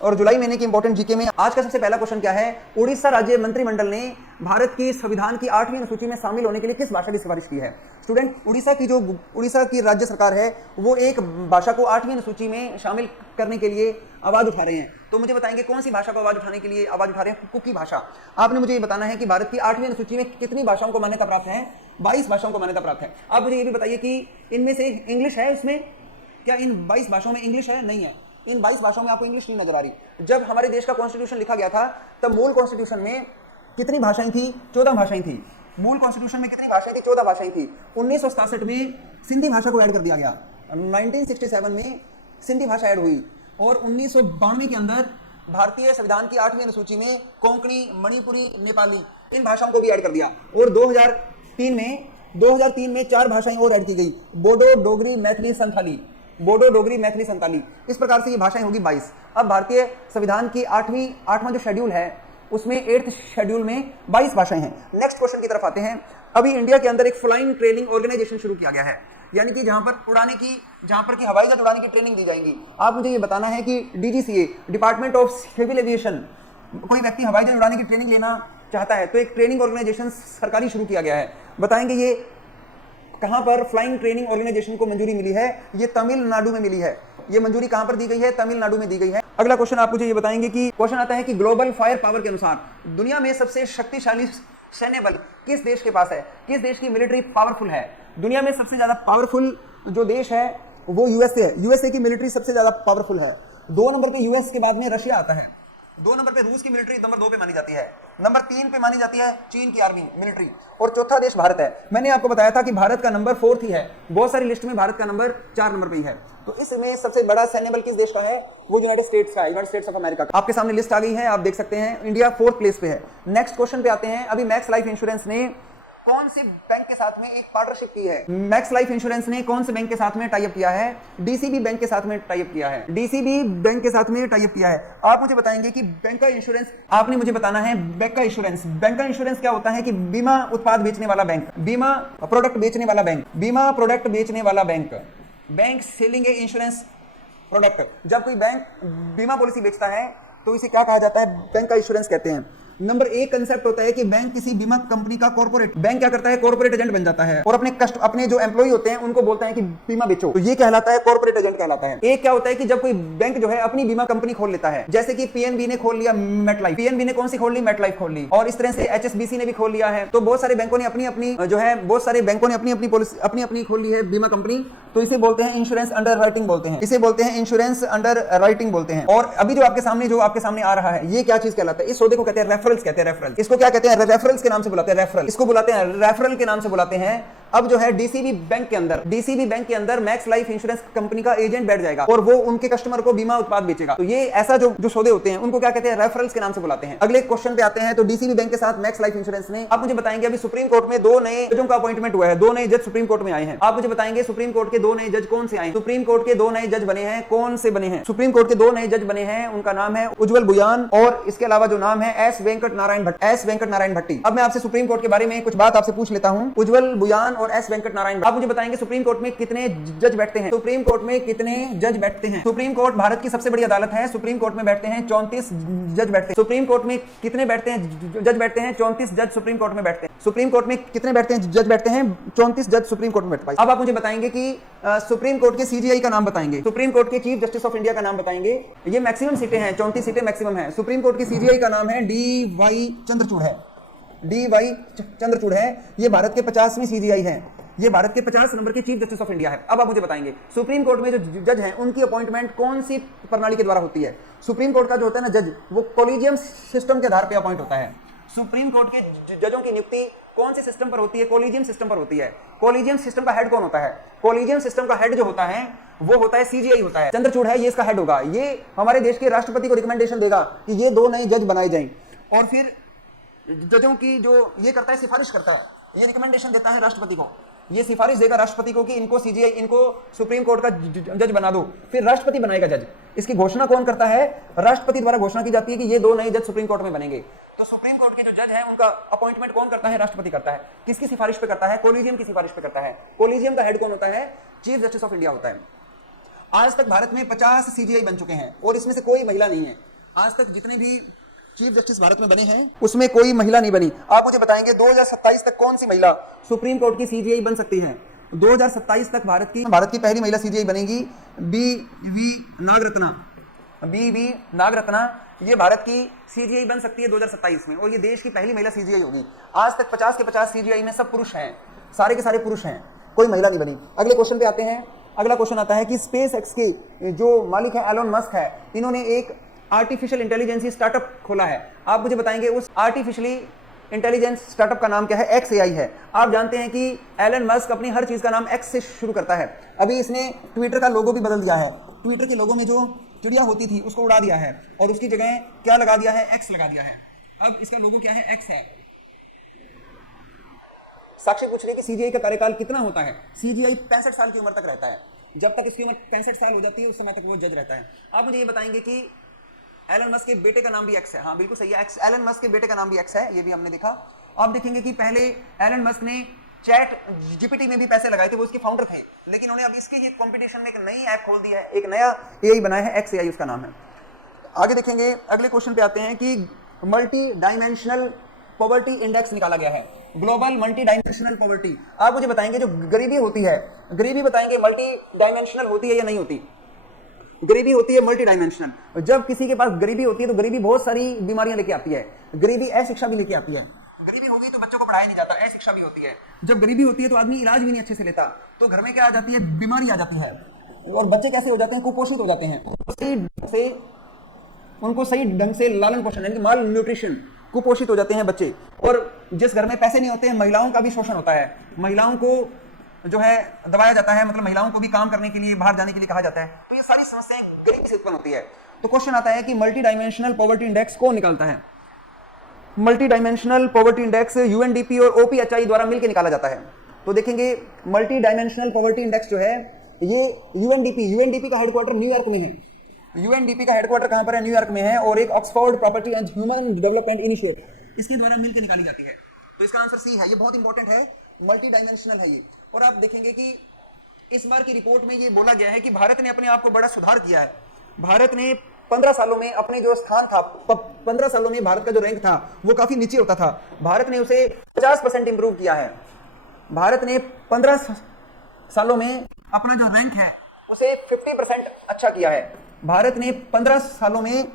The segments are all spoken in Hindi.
और जुलाई महीने की इंपॉर्टेंट जीके में आज का सबसे पहला क्वेश्चन क्या है, उड़ीसा राज्य मंत्रिमंडल ने भारत की संविधान की 8वीं अनुसूची में शामिल होने के लिए किस भाषा की सिफारिश की है। स्टूडेंट, उड़ीसा की राज्य सरकार है वो एक भाषा को 8वीं अनुसूची में शामिल करने के लिए आवाज उठा रहे हैं। तो मुझे बताएंगे कौन सी भाषा को आवाज उठाने के लिए आवाज उठा रहे हैं। कुकी भाषा। आपने मुझे ये बताना है कि भारत की 8वीं अनुसूची में कितनी भाषाओं को मान्यता प्राप्त है। 22 भाषाओं को मान्यता प्राप्त है। आप मुझे ये भी बताइए कि इनमें से इंग्लिश है, इसमें क्या इन 22 भाषाओं में इंग्लिश है? नहीं है। इन 22 भाषाओं में आपको इंग्लिश नहीं नजर आ रही। जब हमारे देश का कॉन्स्टिट्यूशन लिखा गया था तब मूल कॉन्स्टिट्यूशन में कितनी भाषाएं थी? 14 भाषाएं थी। मूल कॉन्स्टिट्यूशन में कितनी भाषाएं थी? 14 भाषाएं थी। 1967 में सिंधी भाषा को ऐड कर दिया गया। 1967 में सिंधी भाषा ऐड हुई और 1992 के अंदर भारतीय संविधान की 8वीं अनुसूची में कोंकणी, मणिपुरी, नेपाली इन भाषाओं को भी ऐड कर दिया। और 2003 में 4 भाषाएं और ऐड की गई, बोडो, डोगरी, मैथिली, संथाली। बोडो, डोगरी, मैथिली, संताली। इस प्रकार से ये भाषाएं होगी 22। अब भारतीय संविधान की 8वां जो शेड्यूल है उसमें 8th शेड्यूल में 22 भाषाएं हैं। नेक्स्ट क्वेश्चन की तरफ आते हैं। अभी इंडिया के अंदर एक फ्लाइंग ट्रेनिंग ऑर्गेनाइजेशन शुरू किया गया है, यानी कि जहां पर कि हवाई जहाज उड़ाने की ट्रेनिंग दी जाएगी। आप मुझे ये बताना है कि DGCA, department of civil aviation, कोई व्यक्ति हवाई जहाज उड़ाने की ट्रेनिंग लेना चाहता है तो एक ट्रेनिंग ऑर्गेनाइजेशन सरकारी शुरू किया गया है। बताएंगे ये कहां पर फ्लाइंग ट्रेनिंग ऑर्गेनाइजेशन को मंजूरी मिली है? ये तमिलनाडु में मिली है। ये मंजूरी कहां पर दी गई है? तमिलनाडु में दी गई है। अगला क्वेश्चन आप मुझे ये बताएंगे कि क्वेश्चन आता है कि ग्लोबल फायर पावर के अनुसार दुनिया में सबसे शक्तिशाली सैन्य बल किस देश के पास है? किस देश की मिलिट्री पावरफुल है? दुनिया में सबसे ज्यादा पावरफुल जो देश है वो यूएसए है। यूएसए की मिलिट्री सबसे ज्यादा पावरफुल है। 2 नंबर पे यूएस के बाद में रशिया आता है। 2 नंबर पे रूस की मिलिट्री नंबर 2 पे मानी जाती है। नंबर 3 पे मानी जाती है चीन की आर्मी मिलिट्री। और चौथा देश भारत है। मैंने आपको बताया था कि भारत का नंबर 4th ही है। बहुत सारी लिस्ट में भारत का नंबर 4 नंबर पे ही है। तो इसमें सबसे बड़ा सैन्य बल किस देश का है? वो यूनाइटेड स्टेट्स का है, यूनाइटेड स्टेट्स ऑफ अमेरिका का। आपके सामने लिस्ट आ गई है, आप देख सकते हैं। इंडिया 4th प्लेस पे है। नेक्स्ट क्वेश्चन पे आते हैं। अभी मैक्स लाइफ इंश्योरेंस ने कौन से बैंक के साथ में एक पार्टनरशिप की है? मैक्स लाइफ इंश्योरेंस ने कौन से बैंक के साथ में टाई अप किया है? डीसीबी बैंक के साथ में टाई अप किया है। डीसीबी बैंक के साथ में टाई अप किया है। आप मुझे बताएंगे कि बैंक का इंश्योरेंस, आपने मुझे बताना है बैंक का इंश्योरेंस। बैंक का इंश्योरेंस क्या होता है? कि बीमा उत्पाद बेचने वाला बैंक, बीमा प्रोडक्ट बेचने वाला बैंक, बीमा प्रोडक्ट बेचने वाला बैंक, बैंक सेलिंग ए इंश्योरेंस प्रोडक्ट। जब कोई बैंक बीमा पॉलिसी बेचता है तो इसे क्या कहा जाता है? बैंक का इंश्योरेंस कहते हैं। नंबर 1 कंसेप्ट होता है कि बैंक किसी बीमा कंपनी का कॉर्पोरेट, बैंक क्या करता है? कॉर्पोरेट एजेंट बन जाता है और अपने जो एम्प्लॉय होते हैं उनको बोलता है कि बीमा बेचो, तो ये कहलाता है कॉर्पोरेट एजेंट कहलाता है। एक क्या होता है कि जब कोई बैंक जो है अपनी बीमा कंपनी खोल लेता है, जैसे कि पीएनबी ने खोल लिया मेटलाइफ। पीएनबी ने कौन सी खोल ली? मेटलाइफ खोल ली। और इस तरह से एचएसबीसी ने भी खोल लिया है। तो बहुत सारे बैंकों ने अपनी अपनी खोल ली है बीमा कंपनी। तो इसे बोलते हैं इंश्योरेंस अंडर राइटिंग बोलते हैं। इसे बोलते हैं इंश्योरेंस अंडर राइटिंग बोलते हैं। और अभी जो आपके सामने आ रहा है ये क्या चीज कहलाता है? इस सौदे को कहते हैं रेफरल्स कहते हैं। रेफरल इसको क्या कहते हैं? रेफरल्स के नाम से बुलाते हैं। रेफरल इसको बुलाते हैं, रेफरल के नाम से बुलाते हैं। अब जो है डीसीबी बैंक के अंदर मैक्स लाइफ इंश्योरेंस कंपनी का एजेंट बैठ जाएगा और वो उनके कस्टमर को बीमा उत्पाद बेचेगा। तो ये ऐसा जो सौदे होते हैं उनको क्या कहते हैं? रेफरल्स के नाम से बुलाते हैं। अगले क्वेश्चन पे आते हैं। तो डीसीबी बैंक के साथ मैक्स लाइफ इंश्योरेंस ने, आप मुझे बताएंगे अभी सुप्रीम कोर्ट में 2 नए जजों का अपॉइंटमेंट हुआ है। 2 नए जज सुप्रीम कोर्ट में आए हैं। आप मुझे बताएंगे सुप्रीम कोर्ट के 2 नए जज कौन से आए? सुप्रीम कोर्ट के 2 नए जज बने हैं, कौन से बने हैं? सुप्रीम कोर्ट के 2 नए जज बने हैं, उनका नाम है उज्जवल बुयान और इसके अलावा जो नाम है एस वेंकट नारायण भट्टी। अब मैं आपसे सुप्रीम कोर्ट के बारे में कुछ बात आपसे पूछ लेता हूं। उज्जवल बुयान और एस वेंकट नारायण, आप मुझे बताएंगे सुप्रीम कोर्ट में कितने जज बैठते हैं? सुप्रीम कोर्ट में कितने जज बैठते हैं? सुप्रीम कोर्ट भारत की सबसे बड़ी अदालत है। सुप्रीम कोर्ट में बैठते हैं 34 जज बैठते हैं। सुप्रीम कोर्ट में कितने बैठते हैं? जज बैठते हैं 34 जज सुप्रीम कोर्ट में बैठते हैं। सुप्रीम कोर्ट में कितने बैठते हैं? जज बैठते हैं 34 जज सुप्रीम कोर्ट में बैठते हैं। अब आप मुझे बताएंगे कि सुप्रीम कोर्ट के सीजीआई का नाम बताएंगे, सुप्रीम कोर्ट के चीफ जस्टिस ऑफ इंडिया का नाम बताएंगे। ये मैक्सिमम सीटें हैं, 34 सीटें मैक्सिमम है। सुप्रीम कोर्ट की सीजीआई का नाम है डीवाई चंद्रचूड़ है। डीवाई चंद्रचूड़ है। ये भारत के 50वें सीजीआई है। ये भारत के 50 नंबर के चीफ जस्टिस ऑफ इंडिया है। अब आप मुझे बताएंगे सुप्रीम कोर्ट में जो जज हैं उनकी अपॉइंटमेंट कौन सी प्रणाली के द्वारा होती है? सुप्रीम कोर्ट का जो होता है ना जज, वो कॉलेजियम सिस्टम के आधार पर अपॉइंट होता है। सुप्रीम कोर्ट के जजों की नियुक्ति कौन से सिस्टम पर होती है? कॉलेजियम सिस्टम पर होती है। कॉलेजियम सिस्टम का हेड कौन होता है? कॉलेजियम सिस्टम का हेड जो होता है वो होता है सीजीआई होता है। चंद्रचूड़ है, ये इसका हेड होगा। ये हमारे देश के राष्ट्रपति को रिकमेंडेशन देगा कि ये 2 नए जज बनाए जाएं और फिर जजों की जो ये करता है, सिफारिश करता है, ये रिकमेंडेशन देता है राष्ट्रपति को। ये सिफारिश देगा राष्ट्रपति को कि इनको सीजीआई, इनको सुप्रीम कोर्ट का जज बना दो। फिर राष्ट्रपति बनाएगा जज। इसकी घोषणा कौन करता है? राष्ट्रपति द्वारा घोषणा की जाती है कि ये 2 नए जज सुप्रीम कोर्ट में बनेंगे। तो सुप्रीम कोर्ट के जो जज है उनका अपॉइंटमेंट कौन करता है? राष्ट्रपति करता है। किसकी सिफारिश पे करता है? कॉलेजियम की सिफारिश पे करता है। कॉलेजियम का हेड कौन होता है? चीफ जस्टिस ऑफ इंडिया होता है। आज तक भारत में 50 सीजीआई बन चुके हैं और इसमें से कोई महिला नहीं है। आज तक जितने भी चीफ जस्टिस भारत में बने हैं उसमें कोई महिला नहीं बनी। आप मुझे बताएंगे 2027 तक कौन सी महिला सुप्रीम कोर्ट की सीजीआई बन सकती है? 2027 तक भारत की पहली महिला सीजीआई बनेगी बी.वी. नागरत्ना। ये भारत की सीजीआई बन सकती है 2027 में, और ये देश की पहली महिला सीजीआई होगी। आज तक 50 के 50 सीजीआई में सब पुरुष हैं, सारे के सारे पुरुष हैं, कोई महिला नहीं बनी। अगले क्वेश्चन पे आते हैं। अगला क्वेश्चन आता है कि स्पेस एक्स के जो मालिक है एलोन मस्क है, इन्होंने एक आर्टिफिशियल इंटेलिजेंस स्टार्टअप खोला है। आप मुझे बताएंगे उस आर्टिफिशियली इंटेलिजेंस स्टार्टअप का नाम क्या है? XAI है। आप जानते हैं कि एलन मस्क अपनी हर चीज का नाम एक्स से शुरू करता है। अभी इसने ट्विटर का लोगो भी बदल दिया है। ट्विटर के लोगो में जो चिड़िया होती थी उसको उड़ा दिया है और उसकी जगह क्या लगा दिया है? एक्स लगा दिया है। अब इसका लोगो क्या है? एक्स है। साक्षी पूछ रही है कि सीजीआई का कार्यकाल कितना होता है? सीजीआई 65 साल की उम्र तक रहता है। जब तक इसकी उम्र 65 साल हो जाती है उस समय तक वो जज रहता है। आप मुझे ये बताएंगे कि एलन मस्क के बेटे का नाम भी एक्स है। हाँ बिल्कुल सही है, एक्स। एलन मस्क के बेटे का नाम भी एक्स है, ये भी हमने देखा। आप देखेंगे कि पहले एलन मस्क ने चैट जीपीटी में भी पैसे लगाए थे, वो उसके फाउंडर थे, लेकिन उन्होंने अब इसके ही कंपटीशन में एक नई ऐप खोल दी है, एक नया एआई बनाया है, XAI उसका नाम है। आगे देखेंगे, अगले क्वेश्चन पे आते हैं कि मल्टी डायमेंशनल पॉवर्टी इंडेक्स निकाला गया है, ग्लोबल मल्टी डायमेंशनल पॉवर्टी। आप मुझे बताएंगे जो गरीबी होती है, गरीबी बताएंगे मल्टी डायमेंशनल होती है या नहीं होती? गरीबी होती है मल्टी डायमेंशनल। जब किसी के पास गरीबी होती है तो गरीबी बहुत सारी बीमारियां लेके आती है। गरीबी अशिक्षा भी लेके आती है। गरीबी होगी तो बच्चों को पढ़ाया नहीं जाता, अशिक्षा भी होती है। जब गरीबी होती है तो आदमी इलाज भी नहीं अच्छे से लेता, तो घर में क्या आ जाती है? बीमारी आ जाती है। और बच्चे कैसे हो जाते हैं? कुपोषित हो जाते हैं। उनको सही ढंग से लालन पोषण यानी माल न्यूट्रिशन, कुपोषित हो जाते हैं बच्चे। और जिस घर में पैसे नहीं होते हैं, महिलाओं का भी शोषण होता है। महिलाओं को जो है दबाया जाता है, मतलब महिलाओं को भी काम करने के लिए, बाहर जाने के लिए कहा जाता है। तो ये सारी समस्याएं गरीबी से उत्पन्न होती है। तो क्वेश्चन आता है कि मल्टी डायमेंशनल पॉवर्टी इंडेक्स कौन निकालता है? Multi dimensional poverty index UNDP और ओपीएचआई द्वारा मिलकर निकाला जाता है। तो देखेंगे मल्टी डायमेंशनल पॉवर्टी इंडेक्स जो है ये यूएनडीपी का हेडक्वार्टर न्यूयॉर्क में है। यूएनडीपी का हेडक्वार्टर कहां पर है? न्यूयॉर्क में है। और एक Oxford property and human development initiative इसके द्वारा मिलकर निकाली जाती है। तो इसका आंसर सी है, ये बहुत इंपॉर्टेंट है, मल्टी डायमेंशनल है ये। और आप देखेंगे कि इस बार की रिपोर्ट में ये बोला गया है कि भारत ने अपने आप को बड़ा सुधार किया है। भारत ने 15 सालों में अपने जो स्थान था, 15 सालों में भारत का जो रैंक था वो काफी नीचे होता था, भारत ने उसे 50% इंप्रूव किया है। भारत ने 15 सालों में अपना जो रैंक है उसे 50% अच्छा किया है। भारत ने 15 सालों में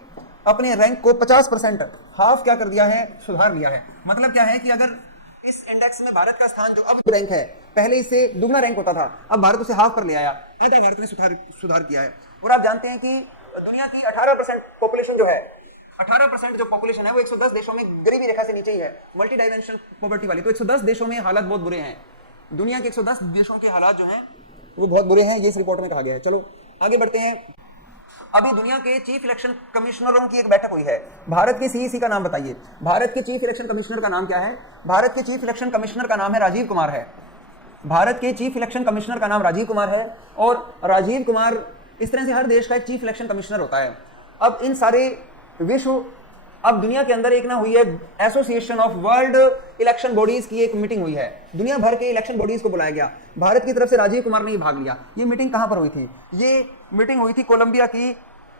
अपने रैंक को 50% हाफ क्या कर दिया है? सुधार लिया है। मतलब क्या है कि अगर इस इंडेक्स में भारत का स्थान जो अब रैंक है, पहले इसे दुगना रैंक होता था, अब भारत उसे हाफ पर ले आया, आधा भारत ने सुधार किया है। और आप जानते हैं कि दुनिया की 18% पॉपुलेशन जो है, 18% जो पॉपुलेशन है वो 110 देशों में गरीबी रेखा से नीचे ही है, मल्टी डायमेंशनल पॉवर्टी वाली। तो 110 देशों में हालात बहुत बुरे हैं। दुनिया के 110 देशों के हालात जो हैं वो बहुत बुरे हैं, ये इस रिपोर्ट में कहा गया है। चलो आगे बढ़ते हैं। अभी दुनिया के चीफ इलेक्शन कमिश्नरों की एक बैठक हुई है। भारत के सीईसी का नाम बताइए। भारत के चीफ इलेक्शन कमिश्नर का नाम क्या है? भारत के चीफ इलेक्शन कमिश्नर का नाम है राजीव कुमार है। भारत के चीफ इलेक्शन कमिश्नर का नाम राजीव कुमार है। और राजीव कुमार, इस तरह से हर देश का एक चीफ इलेक्शन कमिश्नर होता है। अब इन सारे विश्व, अब दुनिया के अंदर एक ना हुई है association of world election bodies की एक मीटिंग हुई है। दुनिया भर के इलेक्शन बॉडीज को बुलाया गया। भारत की तरफ से राजीव कुमार ने भाग लिया। ये मीटिंग कहां पर हुई थी? ये मीटिंग हुई थी कोलंबिया की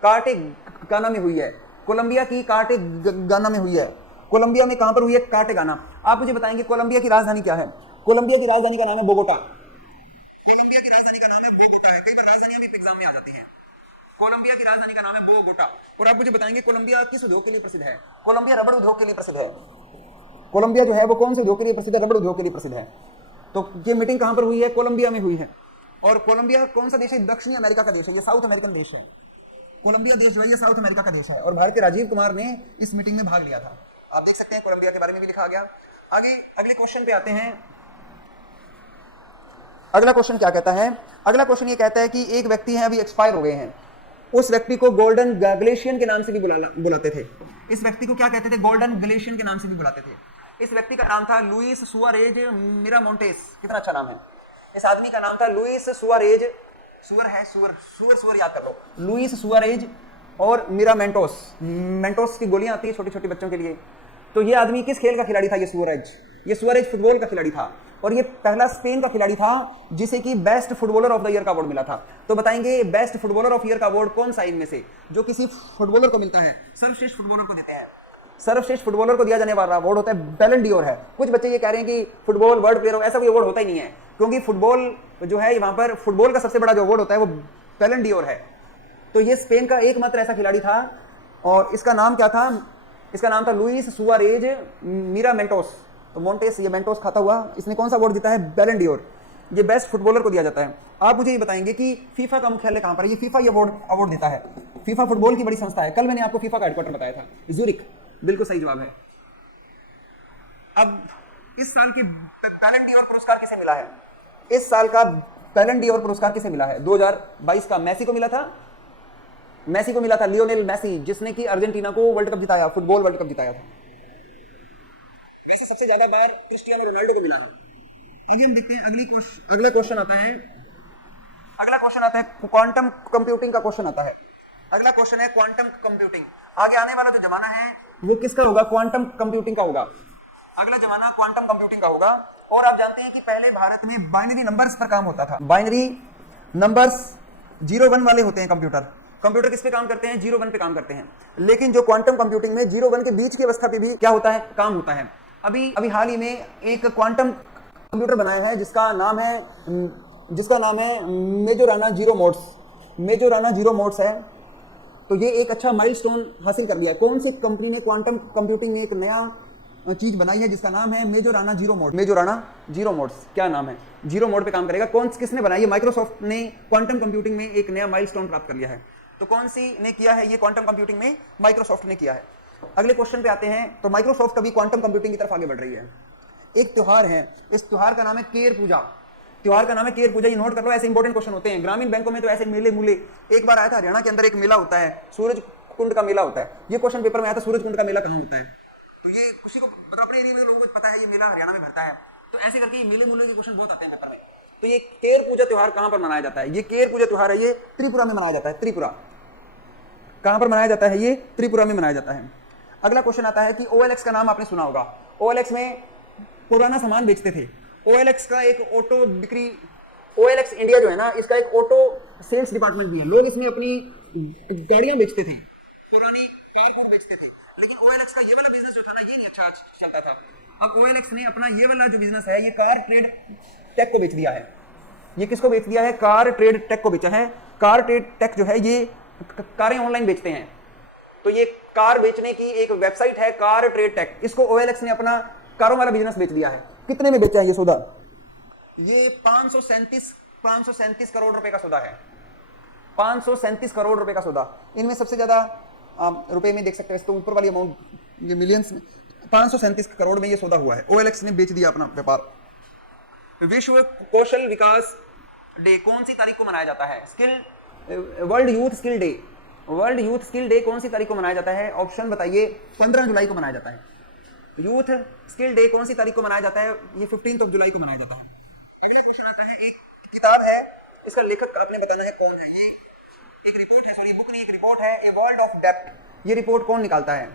कार्टेगाना में हुई है। कोलंबिया की कार्टेगाना में हुई है। कोलंबिया में कहां पर हुई है? कार्टेगाना। आप मुझे बताएंगे कोलंबिया की राजधानी क्या है? कोलंबिया की राजधानी का नाम है बोगोटा। कोलंबिया की राजधानी का नाम है बोगोटा है। कई बार राजधानियां भी एग्जाम में आ जाती हैं। कोलंबिया की राजधानी का नाम है बोगोटा। और आप मुझे बताएंगे कोलंबिया किस उद्योग के लिए प्रसिद्ध है? कोलंबिया रबड़ उद्योग के लिए प्रसिद्ध है। कोलंबिया जो है वो कौन से उद्योग के लिए प्रसिद्ध है? रबड़ उद्योग के लिए प्रसिद्ध है। तो ये मीटिंग कहां पर हुई है? कोलंबिया में हुई है। और कोलंबिया कौन सा देश है? दक्षिणी अमेरिका का देश है, ये साउथ अमेरिकन देश है। कोलंबिया देश जो है ये साउथ अमेरिका का देश है। और भारत के राजीव कुमार ने इस मीटिंग में भाग लिया था। आप देख सकते हैं कोलंबिया के बारे में भी लिखा गया। आगे अगले क्वेश्चन पे आते हैं। अगला क्वेश्चन क्या कहता है? अगला क्वेश्चन ये कहता है कि एक व्यक्ति है अभी एक्सपायर हो गए हैं, उस व्यक्ति को गोल्डन ग्लेशियन के नाम से भी बुलाते थे। इस व्यक्ति को क्या कहते थे? गोल्डन ग्लेशियन के नाम से भी बुलाते थे। इस व्यक्ति का नाम था लुइस सुआरेज मिरामोंटेस। कितना अच्छा नाम है। इस आदमी का नाम था लुइस सुआरेज, सुअर याद कर लो, लुइस सुआरेज और मिरामेंटोस। मेंटोस की गोलियां आती है छोटे छोटे बच्चों के लिए। तो ये आदमी किस खेल का खिलाड़ी था? ये सुआरेज फुटबॉल का खिलाड़ी था। और ये पहला स्पेन का खिलाड़ी था जिसे कि best footballer of the year का अवार्ड मिला था। तो बताएंगे बेस्ट फुटबॉलर ऑफ ईयर का अवार्ड कौन सा इनमें से जो किसी फुटबॉलर को मिलता है? सर्वश्रेष्ठ फुटबॉलर को देते हैं। सर्वश्रेष्ठ फुटबॉलर को दिया जाने वाला अवार्ड होता है बैलन डी'ओर है। कुछ बच्चे ये कह रहे हैं कि फुटबॉल वर्ल्ड प्लेयर, ऐसा कोई अवार्ड होता ही नहीं है, क्योंकि फुटबॉल जो है वहां पर फुटबॉल का सबसे बड़ा जो अवार्ड होता है वो बैलन डी'ओर है। तो ये स्पेन का एकमात्र ऐसा खिलाड़ी था और इसका नाम क्या था? इसका नाम था लुइस सुआरेज मिरामेंटोस। तो मोंटेस ये मेंटोस खाता हुआ, इसने कौन सा अवार्ड जीता है? बैलन डी'ओर। ये बेस्ट फुटबॉलर को दिया जाता है। आप मुझे ये बताएंगे कि फीफा का मुख्यालय कहां पर है? ये फीफा ये अवार्ड देता है। फीफा फुटबॉल की बड़ी संस्था है। कल मैंने आपको फीफा का हेडक्वार्टर बताया था, ज़ुरिक। बिल्कुल सही जवाब है। अब इस साल के बैलन डी'ओर पुरस्कार किसे मिला है? इस साल का बैलन डी'ओर पुरस्कार किसे मिला है? 2022 का मेसी को मिला था। मेसी को मिला था, लियोनेल मेसी, जिसने कि अर्जेंटीना को वर्ल्ड कप जिताया, फुटबॉल वर्ल्ड कप जिताया था। वैसे सबसे ज्यादा बार क्रिस्टियानो रोनाल्डो को मिला। अगेन देखते हैं अगला क्वेश्चन आता है। अगला क्वेश्चन आता है क्वांटम कंप्यूटिंग का क्वेश्चन आता है। अगला क्वेश्चन है क्वांटम कंप्यूटिंग। आगे आने वाला जो जमाना है वो किसका होगा? क्वांटम कंप्यूटिंग का होगा। अगला जमाना क्वांटम कंप्यूटिंग का होगा। और आप जानते हैं कि पहले भारत में बाइनरी नंबर्स पर काम होता था। बाइनरी नंबर्स 0-1 वाले होते हैं। कंप्यूटर किस पे काम करते हैं? 0-1 पे काम करते हैं। लेकिन जो क्वांटम कंप्यूटिंग में 0-1 के बीच की अवस्था पे भी क्या होता है? काम होता है। अभी हाल ही में एक क्वांटम कंप्यूटर बनाया है जिसका नाम है मेजोराना जीरो मोड्स है। तो ये एक अच्छा माइलस्टोन हासिल कर लिया। कौन सी कंपनी ने क्वांटम कंप्यूटिंग में एक नया चीज बनाई है जिसका नाम है मेजोराना जीरो मोड्स। क्या नाम है? जीरो मोड पे काम करेगा। किसने बनाई है? माइक्रोसॉफ्ट ने क्वांटम कंप्यूटिंग में एक नया माइलस्टोन प्राप्त कर लिया है। तो कौन सी ने किया है? ये क्वांटम कंप्यूटिंग में माइक्रोसॉफ्ट ने किया है। अगले क्वेश्चन पे आते हैं। तो माइक्रोसॉफ्ट कभी क्वांटम कंप्यूटिंग की तरफ आगे बढ़ रही है। एक त्योहार है, इस त्योहार का नाम है केर पूजा। ये नोट कर लो, ऐसे इंपॉर्टेंट क्वेश्चन होते हैं। ग्रामीण बैंकों में तो ऐसे मेले मूले। एक बार आया था हरियाणा के अंदर एक मेला होता है, सूरज कुंड का मेला होता है। ये क्वेश्चन पेपर में आया था, सूरज कुंड का मेला कहाँ होता है? तो ये किसी को मतलब अपने एरिया में लोगों को पता है ये मेला हरियाणा में भरता है। तो ऐसे करके ये मेले मूले के क्वेश्चन बहुत आते हैं पेपर में। तो ये केर पूजा त्योहार कहां पर मनाया जाता है? ये केर पूजा त्योहार है, ये त्रिपुरा में मनाया जाता है। त्रिपुरा कहां पर मनाया जाता है? ये त्रिपुरा में मनाया जाता है। अगला क्वेश्चन आता है कि OLX का नाम आपने सुना होगा। OLX में पुराना सामान बेचते थे। OLX का एक ऑटो बिक्री, OLX इंडिया जो है ना, इसका एक ऑटो सेल्स डिपार्टमेंट भी है। लोग इसमें अपनी गाड़ियां बेचते थे, पुरानी कार बेचते थे। लेकिन OLX का ये वाला बिजनेस जो था ना, ये नहीं अच्छा चलता था। अब OLX ने अपना ये वाला जो बिजनेस है, ये कार ट्रेड टेक को बेच दिया है। ये किसको बेच दिया है? कार ट्रेड टेक को बेचा है। कार ट्रेड टेक जो है ये कारें ऑनलाइन बेचते हैं। तो ये कार बेचने की एक वेबसाइट है कार ट्रेड टेक। इसको OLX ने अपना कारों वाला बिजनेस बेच दिया है। कितने में बेचा है ये सौदा? ये 537 करोड़ रुपए का सौदा है। 537 करोड़ रुपए का सौदा। इनमें सबसे ज्यादा रुपए में देख सकते हैं, तो ऊपर वाली अमाउंट ये मिलियंस में 537 करोड़ में ये सौदा हुआ है। OLX ने बेच दिया अपना व्यापार। विश्व कौशल विकास डे कौन सी तारीख को मनाया जाता है? वर्ल्ड यूथ स्किल डे कौन सी तारीख को मनाया जाता है? ऑप्शन बताइए। 15 जुलाई को मनाया जाता है। यूथ स्किल डे कौन सी तारीख को मनाया जाता है? ये 15 जुलाई को मनाया जाता है। अगला क्वेश्चन आता है, एक किताब है, इसका लेखक आपने बताना है कौन है। ये एक रिपोर्ट है, सॉरी बुक नहीं, एक रिपोर्ट है, ए वर्ल्ड ऑफ डेप्थ। ये रिपोर्ट कौन निकालता है?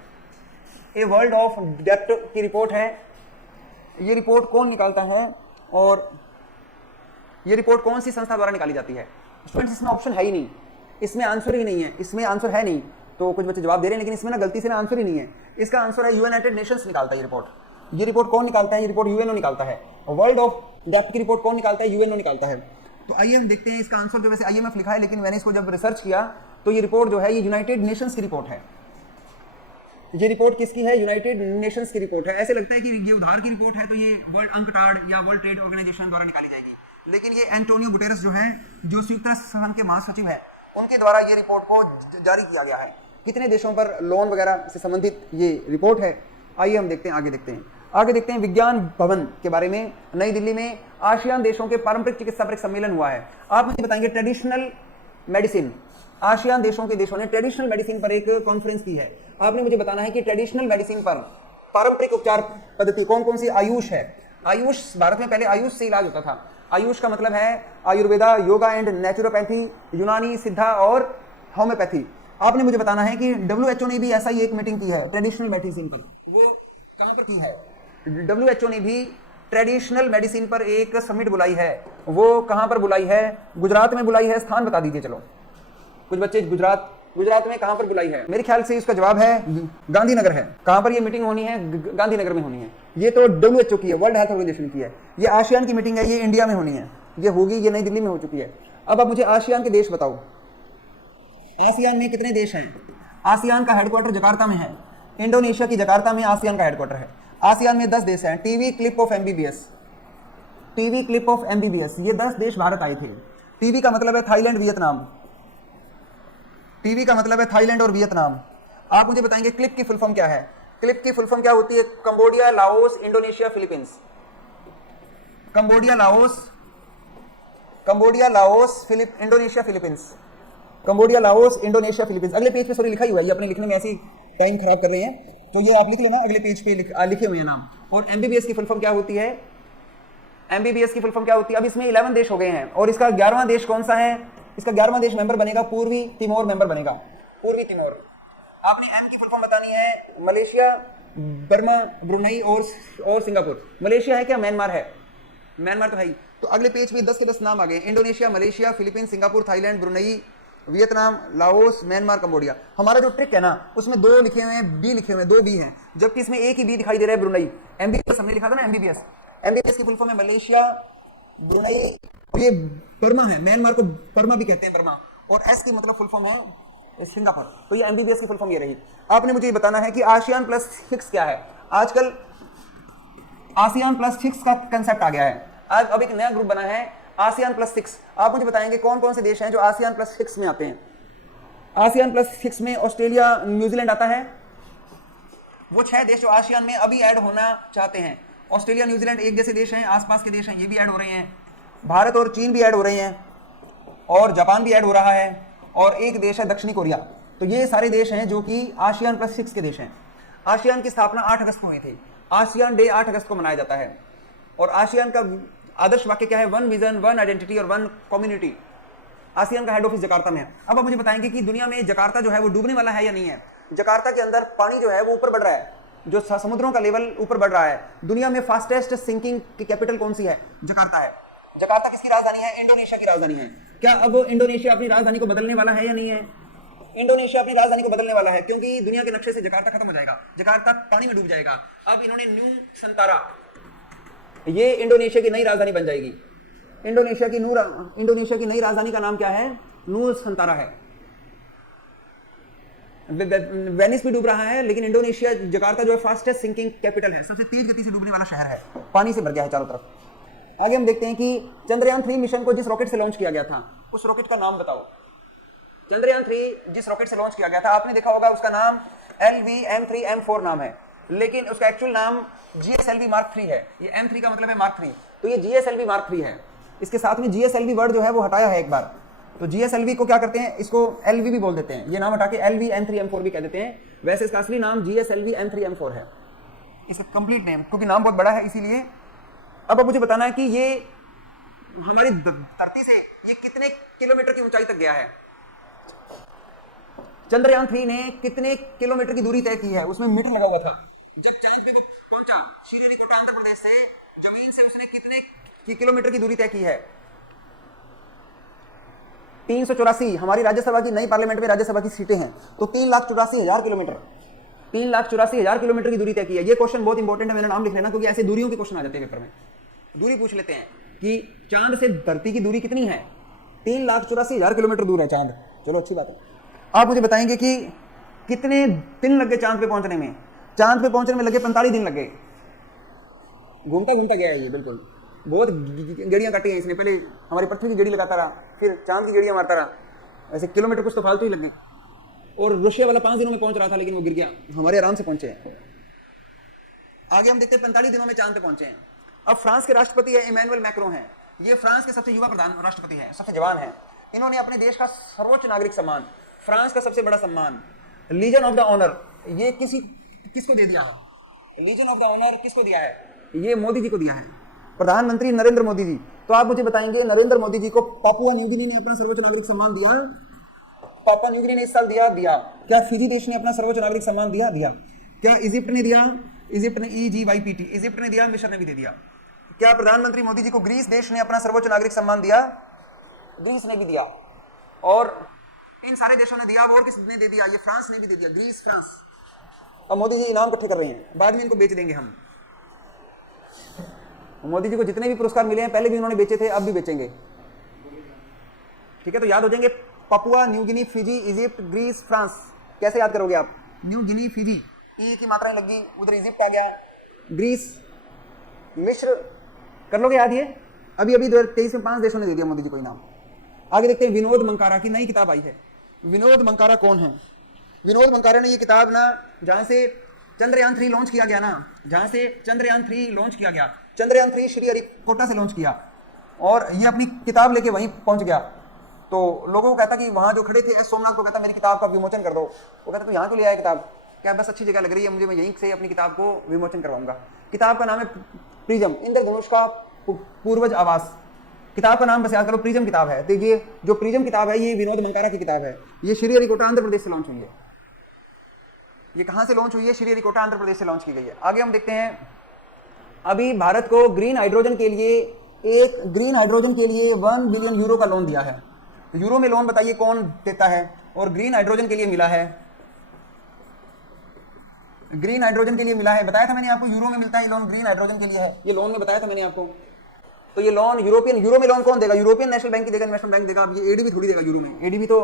ए वर्ल्ड ऑफ डेप्थ की रिपोर्ट है। ये रिपोर्ट कौन निकालता है और ये रिपोर्ट कौन सी संस्था द्वारा निकाली जाती है? स्टूडेंट्स, इसमें ऑप्शन है ही नहीं, इसमें आंसर ही नहीं है। इसमें आंसर है नहीं, तो कुछ बच्चे जवाब दे रहे हैं, लेकिन इसमें ना गलती से ना आंसर ही नहीं है। इसका आंसर है यूनाइटेड नेशंस निकालता है ये रिपोर्ट। ये रिपोर्ट कौन निकालता है? ये रिपोर्ट यूएनओ निकालता है। वर्ल्ड ऑफ डेप्थ की रिपोर्ट कौन निकालता है? यूएनओ निकालता है। तो आइए हम देखते हैं इसका आंसर। जो वैसे IMF लिखा है, लेकिन मैंने इसको जब रिसर्च किया तो ये रिपोर्ट जो है ये यूनाइटेड नेशंस की रिपोर्ट है। ये रिपोर्ट किसकी है? यूनाइटेड नेशंस की रिपोर्ट है। ऐसे लगता है कि ये उधार की रिपोर्ट है, तो ये वर्ल्ड अंकटाड या वर्ल्ड ट्रेड ऑर्गेनाइजेशन द्वारा निकाली जाएगी। लेकिन ये एंटोनियो गुटेरेस जो है, जो संयुक्त राष्ट्र संघ के महासचिव है, उनके द्वारा ये रिपोर्ट को जारी किया गया है। कितने देशों पर लोन वगैरह से संबंधित ये रिपोर्ट है। आइए हम देखते हैं, आगे देखते हैं विज्ञान भवन के बारे में। नई दिल्ली में आसियान देशों के पारंपरिक चिकित्सा पर एक सम्मेलन हुआ है। आप मुझे बताएंगे ट्रेडिशनल मेडिसिन, आसियान देशों ने ट्रेडिशनल मेडिसिन पर एक कॉन्फ्रेंस की है। आपने मुझे बताना है कि ट्रेडिशनल मेडिसिन पर पारंपरिक उपचार पद्धति कौन कौन सी? आयुष है। आयुष, भारत में पहले आयुष से इलाज होता था। आयुष का मतलब है आयुर्वेदा, योगा एंड नेचुरोपैथी, यूनानी, सिद्धा और होम्योपैथी। आपने मुझे बताना है कि WHO ने भी ऐसा ही एक मीटिंग की है ट्रेडिशनल मेडिसिन पर। वो कहां पर की है? WHO ने भी ट्रेडिशनल मेडिसिन पर एक समिट बुलाई है, वो कहां पर बुलाई है? गुजरात में बुलाई है। स्थान बता दीजिए। चलो कुछ बच्चे गुजरात में कहां पर बुलाई है? मेरे ख्याल से इसका जवाब है गांधीनगर है। कहां पर ये मीटिंग होनी है? गांधीनगर में होनी है। ये तो WHO की है, वर्ल्ड हेल्थ ऑर्गेनाइजेशन की है। ये आसियान की मीटिंग है, ये इंडिया में होनी है। ये होगी, ये नई दिल्ली में हो चुकी है। अब आप मुझे आसियान के देश बताओ। आसियान में कितने देश हैं? आसियान का हेडक्वार्टर जकार्ता में है। इंडोनेशिया की जकार्ता में आसियान का हेडक्वार्टर है। आसियान में 10 देश हैं। TV clip of MBBS, TV clip of MBBS, ये 10 देश भारत आए थे। टीवी का मतलब है थाईलैंड, वियतनाम। टीवी का मतलब है थाईलैंड और वियतनाम। आप मुझे बताएंगे क्लिप की फुल फॉर्म क्या है? क्लिप की फुल फॉर्म क्या होती है? Cambodia, Laos, Indonesia, Philippines. Cambodia, Laos, Indonesia, Philippines. Cambodia, Laos, Indonesia, Philippines. अगले पेज पे सॉरी लिखा ही हुआ है, ये अपने लिखने में ऐसी टाइम खराब कर रहे हैं, तो ये आप लिख लेना, अगले पेज पे लिखे हुए हैं नाम। और MBBS की फुल फॉर्म क्या होती है? MBBS की फुल फॉर्म क्या होती है? अब इसमें 11 देश हो गए हैं और इसका 11वां देश कौन सा है? इसका 11वां देश मेंबर बनेगा पूर्वी तिमोर मेंबर बनेगा। पूर्वी तिमोर। आपने M की फुल फॉर्म बतानी है। मलेशिया, बर्मा, ब्रुनई और सिंगापुर। मलेशिया है क्या? म्यांमार है। म्यांमार तो है ही। तो अगले पेज पे 10 के 10 नाम आ गए। Indonesia, Malaysia, Philippines, Singapore, Thailand, Brunei, Vietnam, Laos, Myanmar, Cambodia. हमारा जो ट्रिक है ना, उसमें 2 लिखे हुए हैं, बी लिखे हुए हैं, 2 बी हैं, जबकि इसमें एक ही बी दिखाई दे रहा है, ब्रुनई। MBBS हमने लिखा था ना, MBBS की फुल फॉर्म है मलेशिया, ब्रुनई, ये बर्मा है। म्यांमार को बर्मा भी कहते हैं, बर्मा। और एस की मतलब फुल फॉर्म है सिंगापुर। तो ये MBBS की फुल फॉर्म ये रही। आपने मुझे ये बताना है कि ASEAN + 6 क्या है? आजकल ASEAN + 6 का कंसेप्ट आ गया है। आज अब एक नया ग्रुप बना है ASEAN + 6। आप मुझे बताएंगे कौन कौन से देश हैं जो ASEAN + 6 में आते हैं? ASEAN + 6 में ऑस्ट्रेलिया, न्यूजीलैंड आता है। वो 6 देश जो ASEAN में अभी ऐड होना चाहते हैं। ऑस्ट्रेलिया, न्यूजीलैंड एक जैसे देश हैं, आसपास के देश हैं, ये भी ऐड हो रहे हैं। भारत और चीन भी ऐड हो रहे हैं, और जापान भी ऐड हो रहा है, और एक देश है दक्षिणी कोरिया। तो ये सारे देश हैं जो कि ASEAN + 6 के देश हैं। ASEAN की स्थापना 8 अगस्त को हुई थी। ASEAN डे 8 अगस्त को मनाया जाता है। और ASEAN का आदर्श वाक्य क्या है? 1 विजन, 1 आइडेंटिटी और 1 कम्युनिटी। ASEAN का हेड ऑफिस जकार्ता में है। अब आप मुझे बताएंगे कि दुनिया में जकार्ता जो है वो डूबने वाला है या नहीं है? जकार्ता के अंदर पानी जो है वो ऊपर बढ़ रहा है, जो समुद्रों का लेवल ऊपर बढ़ रहा है। दुनिया में फास्टेस्ट सिंकिंग की कैपिटल कौन सी है? जकार्ता है। जकार्ता किसकी राजधानी है? इंडोनेशिया की राजधानी है। क्या अब इंडोनेशिया अपनी राजधानी को बदलने वाला है या नहीं है? इंडोनेशिया अपनी राजधानी को बदलने वाला है, क्योंकि दुनिया के नक्शे से जकार्ता खत्म हो जाएगा, जकार्ता पानी में डूब जाएगा। अब इन्होंने न्यू संतारा, ये इंडोनेशिया की नई राजधानी बन जाएगी। इंडोनेशिया की नई राजधानी का नाम क्या है? नू संतारा है। वेनिस भी डूब रहा है, लेकिन इंडोनेशिया, जकार्ता जो है फास्टेस्ट सिंकिंग कैपिटल है, सबसे तेज गति से डूबने वाला शहर है, पानी से भर गया है चारों तरफ। आगे हम देखते हैं कि चंद्रयान 3 मिशन को जिस रॉकेट से लॉन्च किया गया था, उस रॉकेट का नाम बताओ। चंद्रयान 3 जिस रॉकेट से लॉन्च किया गया था, आपने देखा होगा उसका नाम LV-M3M4 नाम है, लेकिन उसका एक्चुअल नाम GSLV Mark 3 है। ये M3 का मतलब है Mark 3, तो ये GSLV Mark 3 है। इसके साथ में GSLV वर्ड जो है वो हटाया है एक बार, तो GSLV को क्या करते हैं, इसको LV भी बोल देते हैं, ये नाम हटा के LV-M3M4 भी कह देते हैं। वैसे इसका असली नाम GSLV-M3M4 है, इसका कंप्लीट नेम, क्योंकि नाम बहुत बड़ा है इसीलिए। अब मुझे बताना है कि ये हमारी धरती से ये कितने किलोमीटर की ऊंचाई तक गया है? चंद्रयान 3 ने कितने किलोमीटर की दूरी तय की है? उसमें मीटर लगा हुआ था। जब चांद पे वो पहुंचा श्रीहरिकोटा आंध्र प्रदेश से, जमीन से उसने कितने किलोमीटर की दूरी तय की है? 384। हमारी राज्यसभा की, नई पार्लियामेंट में राज्यसभा की सीटें हैं, तो 3,84,000 किलोमीटर, 3,84,000 किलोमीटर की दूरी तय की है। ये क्वेश्चन बहुत इंपॉर्टेंट है, मेरा नाम लिख लेना, क्योंकि ऐसे दूरियों के क्वेश्चन आ जाते हैं पेपर में। दूरी पूछ लेते हैं कि चांद से धरती की दूरी कितनी है? 3,84,000 किलोमीटर दूर है चांद। चलो अच्छी बात है। आप मुझे बताएंगे कि कितने दिन लग गए चांद पे पहुंचने में? चांद पे पहुंचने में लगे 45 दिन लग गए। घूमता घूमता गया है ये, बिल्कुल बहुत गेड़ियां काटी हैं इसने। पहले हमारी पृथ्वी की गेड़ी लगाता रहा, फिर चांद की गेड़ियां मारता रहा, ऐसे किलोमीटर कुछ तो फालतू ही लग गए। और रशिया वाला 5 दिनों में पहुंच रहा था, लेकिन वो गिर गया। हमारे आराम से पहुंचे हैं। आगे हम देखते हैं 45 दिनों में चांद पे पहुंचे हैं। अब फ्रांस के राष्ट्रपति है इमैनुअल मैक्रों हैं। ये फ्रांस के सबसे युवा प्रधान राष्ट्रपति हैं, सबसे जवान हैं। इन्होंने अपने देश का सर्वोच्च नागरिक सम्मान, फ्रांस का सबसे बड़ा सम्मान लीजन ऑफ द ऑनर, ये किसको दे दिया है? लीजन ऑफ द ऑनर किसको दिया है? ये मोदी जी को दिया है, प्रधानमंत्री नरेंद्र मोदी जी। तो आप मुझे बताएंगे नरेंद्र मोदी जी को पापुआ न्यू गिनी ने अपना सर्वोच्च नागरिक सम्मान दिया? पापुआ न्यू गिनी ने इस साल दिया? क्या फिजी देश ने अपना सर्वोच्च नागरिक सम्मान दिया? क्या इजिप्ट ने दिया? इजिप्ट ने EGYPT, इजिप्ट ने दिया, मिस्र ने भी दे दिया। क्या प्रधानमंत्री मोदी जी को ग्रीस देश ने अपना सर्वोच्च नागरिक सम्मान दिया? ग्रीस ने भी दिया, और इन सारे देशों ने दिया। और किसने दे दिया? ये फ्रांस ने भी दे दिया, ग्रीस, फ्रांस। अब मोदी जी इनाम इकट्ठे कर रहे हैं, बाद में इनको बेच देंगे हम। मोदी जी को जितने भी पुरस्कार मिले हैं पहले भी उन्होंने बेचे थे, अब भी बेचेंगे। ठीक है, तो याद हो जाएंगे Papua, New Guinea, Fiji, Egypt, Greece, France. कैसे याद करोगे आप? न्यू गिनी, फिजी, ई की मात्राएं लगी, उधर इजिप्ट आ गया, ग्रीस, मिस्र, कर लोगे याद? ये अभी 2023 में 5 देशों ने दे दिया मोदी जी को इनाम। आगे देखते हैं, विनोद मंकारा की नई किताब आई है। विनोद मंकारा कौन है? विनोद मंकारा ने ये किताब ना, जहां से चंद्रयान 3 लॉन्च किया गया ना, जहां से चंद्रयान 3 लॉन्च किया गया, चंद्रयान 3 श्रीहरिकोटा से लॉन्च किया, और ये अपनी किताब लेके वहीं पहुंच गया। तो लोगों को कहता कि वहां जो खड़े थे, सोमनाथ को कहता मेरी किताब का विमोचन कर दो। वो कहता तू यहाँ क्यों ले आया किताब? क्या बस अच्छी जगह लग रही है मुझे, मैं यहीं से अपनी किताब को विमोचन करवाऊंगा। किताब का नाम है प्रिज्म, इंद्रधनुष का पूर्वज आवास। किताब का नाम बस याद करो, प्रिज्म किताब है। तो ये जो प्रिज्म किताब है, ये विनोद मंकारा की किताब है। ये श्रीहरिकोटा आंध्र प्रदेश से लॉन्च हुई है। ये कहां से लॉन्च हुई है? श्रीहरिकोटा आंध्र प्रदेश से लॉन्च की गई है। आगे हम देखते हैं, अभी भारत को ग्रीन हाइड्रोजन के लिए 1 बिलियन यूरो का लोन दिया है। तो यूरो में लोन बताइए कौन देता है? और ग्रीन हाइड्रोजन के लिए मिला है, ग्रीन हाइड्रोजन के लिए मिला है। बताया था मैंने आपको, यूरो में मिलता है ये लोन, ग्रीन हाइड्रोजन के लिए है ये लोन में, बताया था मैंने आपको। तो ये लोन यूरो में लोन कौन देगा? यूरोपियन नेशनल बैंक देगा, नेशनल बैंक देगा। अब ये एडीबी थोड़ी देगा यूरो में, एडीबी तो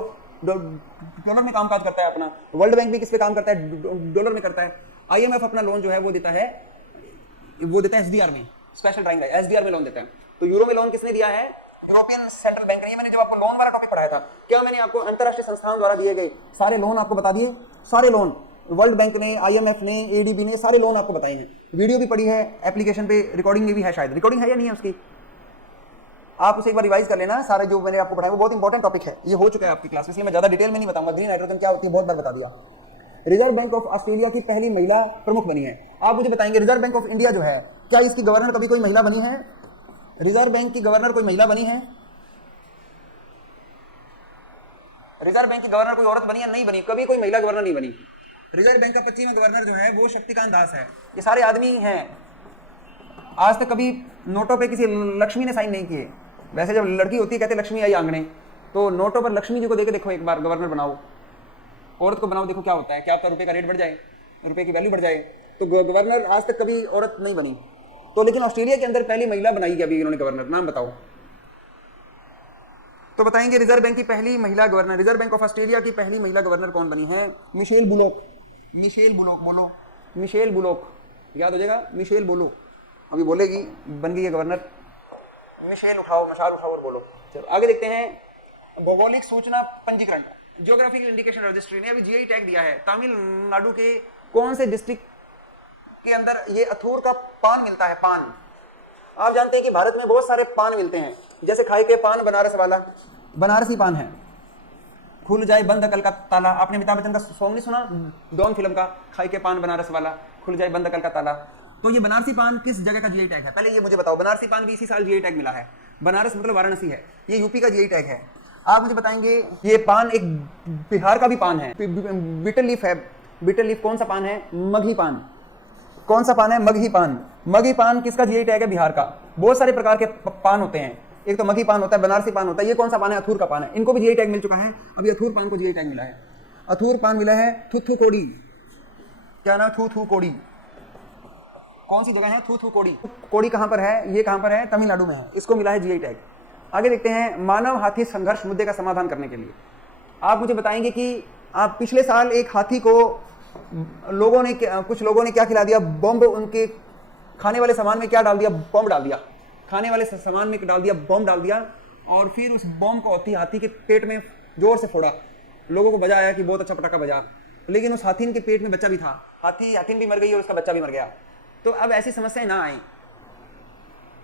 डॉलर में कामकाज करता है अपना। वर्ल्ड बैंक भी किस पे काम करता है? डॉलर में करता है। आईएमएफ अपना लोन जो है वो देता है एसडीआर में, स्पेशल ड्राइंग एसडीआर में लोन देता है। तो यूरो में लोन किसने दिया है? यूरोपियन सेंट्रल बैंक ने। ये मैंने जब आपको लोन वाला टॉपिक पढ़ाया था, क्या मैंने आपको अंतरराष्ट्रीय संस्थाओं द्वारा दिए गए सारे लोन आपको बता दिए? सारे लोन, वर्ल्ड बैंक ने, आईएमएफ ने, एडीबी ने, सारे लोन आपको बताए हैं। वीडियो भी पड़ी है एप्लीकेशन पे, रिकॉर्डिंग में भी है, शायद रिकॉर्डिंग है या नहीं है उसकी, आप उसे एक बार रिवाइज कर लेना। सारे जो मैंने आपको पढ़ाया वो बहुत इंपॉर्टेंट टॉपिक है, ये हो चुका है आपकी क्लास में, इसलिए मैं ज्यादा डिटेल में नहीं बताऊंगा। ग्रीन हाइड्रोजन क्या होती है बहुत बार बता दिया। रिजर्व बैंक ऑफ ऑस्ट्रेलिया की पहली महिला प्रमुख बनी है। आप मुझे बताएंगे, रिजर्व बैंक ऑफ इंडिया जो है, क्या इसकी गवर्नर कभी कोई महिला बनी है? रिजर्व बैंक की गवर्नर कोई महिला बनी है? रिजर्व बैंक की गवर्नर कोई औरत बनी है? नहीं बनी, कभी कोई महिला गवर्नर नहीं बनी। रिजर्व बैंक का 25वां गवर्नर जो है वो शक्तिकांत दास है। ये सारे आदमी हैं। आज तक कभी नोटों पे किसी लक्ष्मी ने साइन नहीं किए। वैसे जब लड़की होती है कहते लक्ष्मी आई आंगने, तो नोटों पर लक्ष्मी जी को देके देखो एक बार, गवर्नर बनाओ, औरत को बनाओ, देखो क्या होता है। क्या आपका रुपए का रेट बढ़ जाए, रुपए की वैल्यू बढ़ जाए। तो गवर्नर आज तक कभी औरत नहीं बनी। तो लेकिन ऑस्ट्रेलिया के अंदर पहली महिला बनाई गई अभी इन्होंने गवर्नर, नाम बताओ। तो बताएंगे रिजर्व बैंक की पहली महिला governor, reserve bank of Australia की पहली महिला गवर्नर कौन बनी है? Michel bullock. मिशेल बुलोक, बोलो मिशेल बुलोक, याद हो जाएगा, मिशेल बोलो, अभी बोलेगी, बन गई है गवर्नर। मिशेल उठाओ, मशाल उठाओ और बोलो। चलो आगे देखते हैं, भौगोलिक सूचना पंजीकरण, ज्योग्राफिकल इंडिकेशन रजिस्ट्री ने अभी जीआई टैग दिया है। तमिलनाडु के कौन से डिस्ट्रिक्ट के अंदर ये अथूर का पान मिलता है? पान, आप जानते हैं कि भारत में बहुत सारे पान मिलते हैं, जैसे खाई के पान, बनारस वाला, बनारसी पान है, खुल जाए बंद अकल का ताला। आपने अमिताभ बच्चन का सॉन्ग नहीं सुना डॉन फिल्म का, खाई के पान बनारस वाला, खुल जाए बंद अकल का ताला? तो ये बनारसी पान किस जगह का जीआई टैग है? पहले ये मुझे बताओ। बनारसी पान भी इसी साल जीआई टैग मिला है। बनारस मतलब वाराणसी है, ये यूपी का जीआई टैग है। आप मुझे बताएंगे, ये पान एक बिहार का भी पान है, बिटर लीफ है। बिटर लीफ कौन सा पान है? मगही पान। कौन सा पान है? मगही पान। मगही पान किसका जीआई टैग है? बिहार का। बहुत सारे प्रकार के पान होते हैं, एक तो मगही पान होता है, बनारसी पान होता है। ये कौन सा पान है? अथूर का पान है। इनको भी जीआई टैग मिल चुका है। अभी अथूर पान को जीआई टैग मिला है। अथूर पान मिला है थुथु कोड़ी। क्या नाम? थुथु कोड़ी। कौन सी जगह है? थुथु कोड़ी। कोड़ी कहां पर है? ये कहां पर है? तमिलनाडु में है। इसको मिला है जीआई टैग। आगे देखते हैं, मानव हाथी संघर्ष मुद्दे का समाधान करने के लिए आप मुझे बताएंगे कि आप पिछले साल एक हाथी को कुछ लोगों ने क्या खिला दिया? बॉम्ब। उनके खाने वाले सामान में क्या डाल दिया? बॉम्ब डाल दिया। खाने वाले सामान में डाल दिया, बॉम्ब डाल दिया, और फिर उस बॉम्ब को हाथी के पेट में जोर से फोड़ा। लोगों को बजा आया कि बहुत अच्छा पटाखा बजा, लेकिन उस हाथी के पेट में बच्चा भी था। हाथी भी मर गई और उसका बच्चा भी मर गया। तो अब ऐसी समस्याएं ना आए,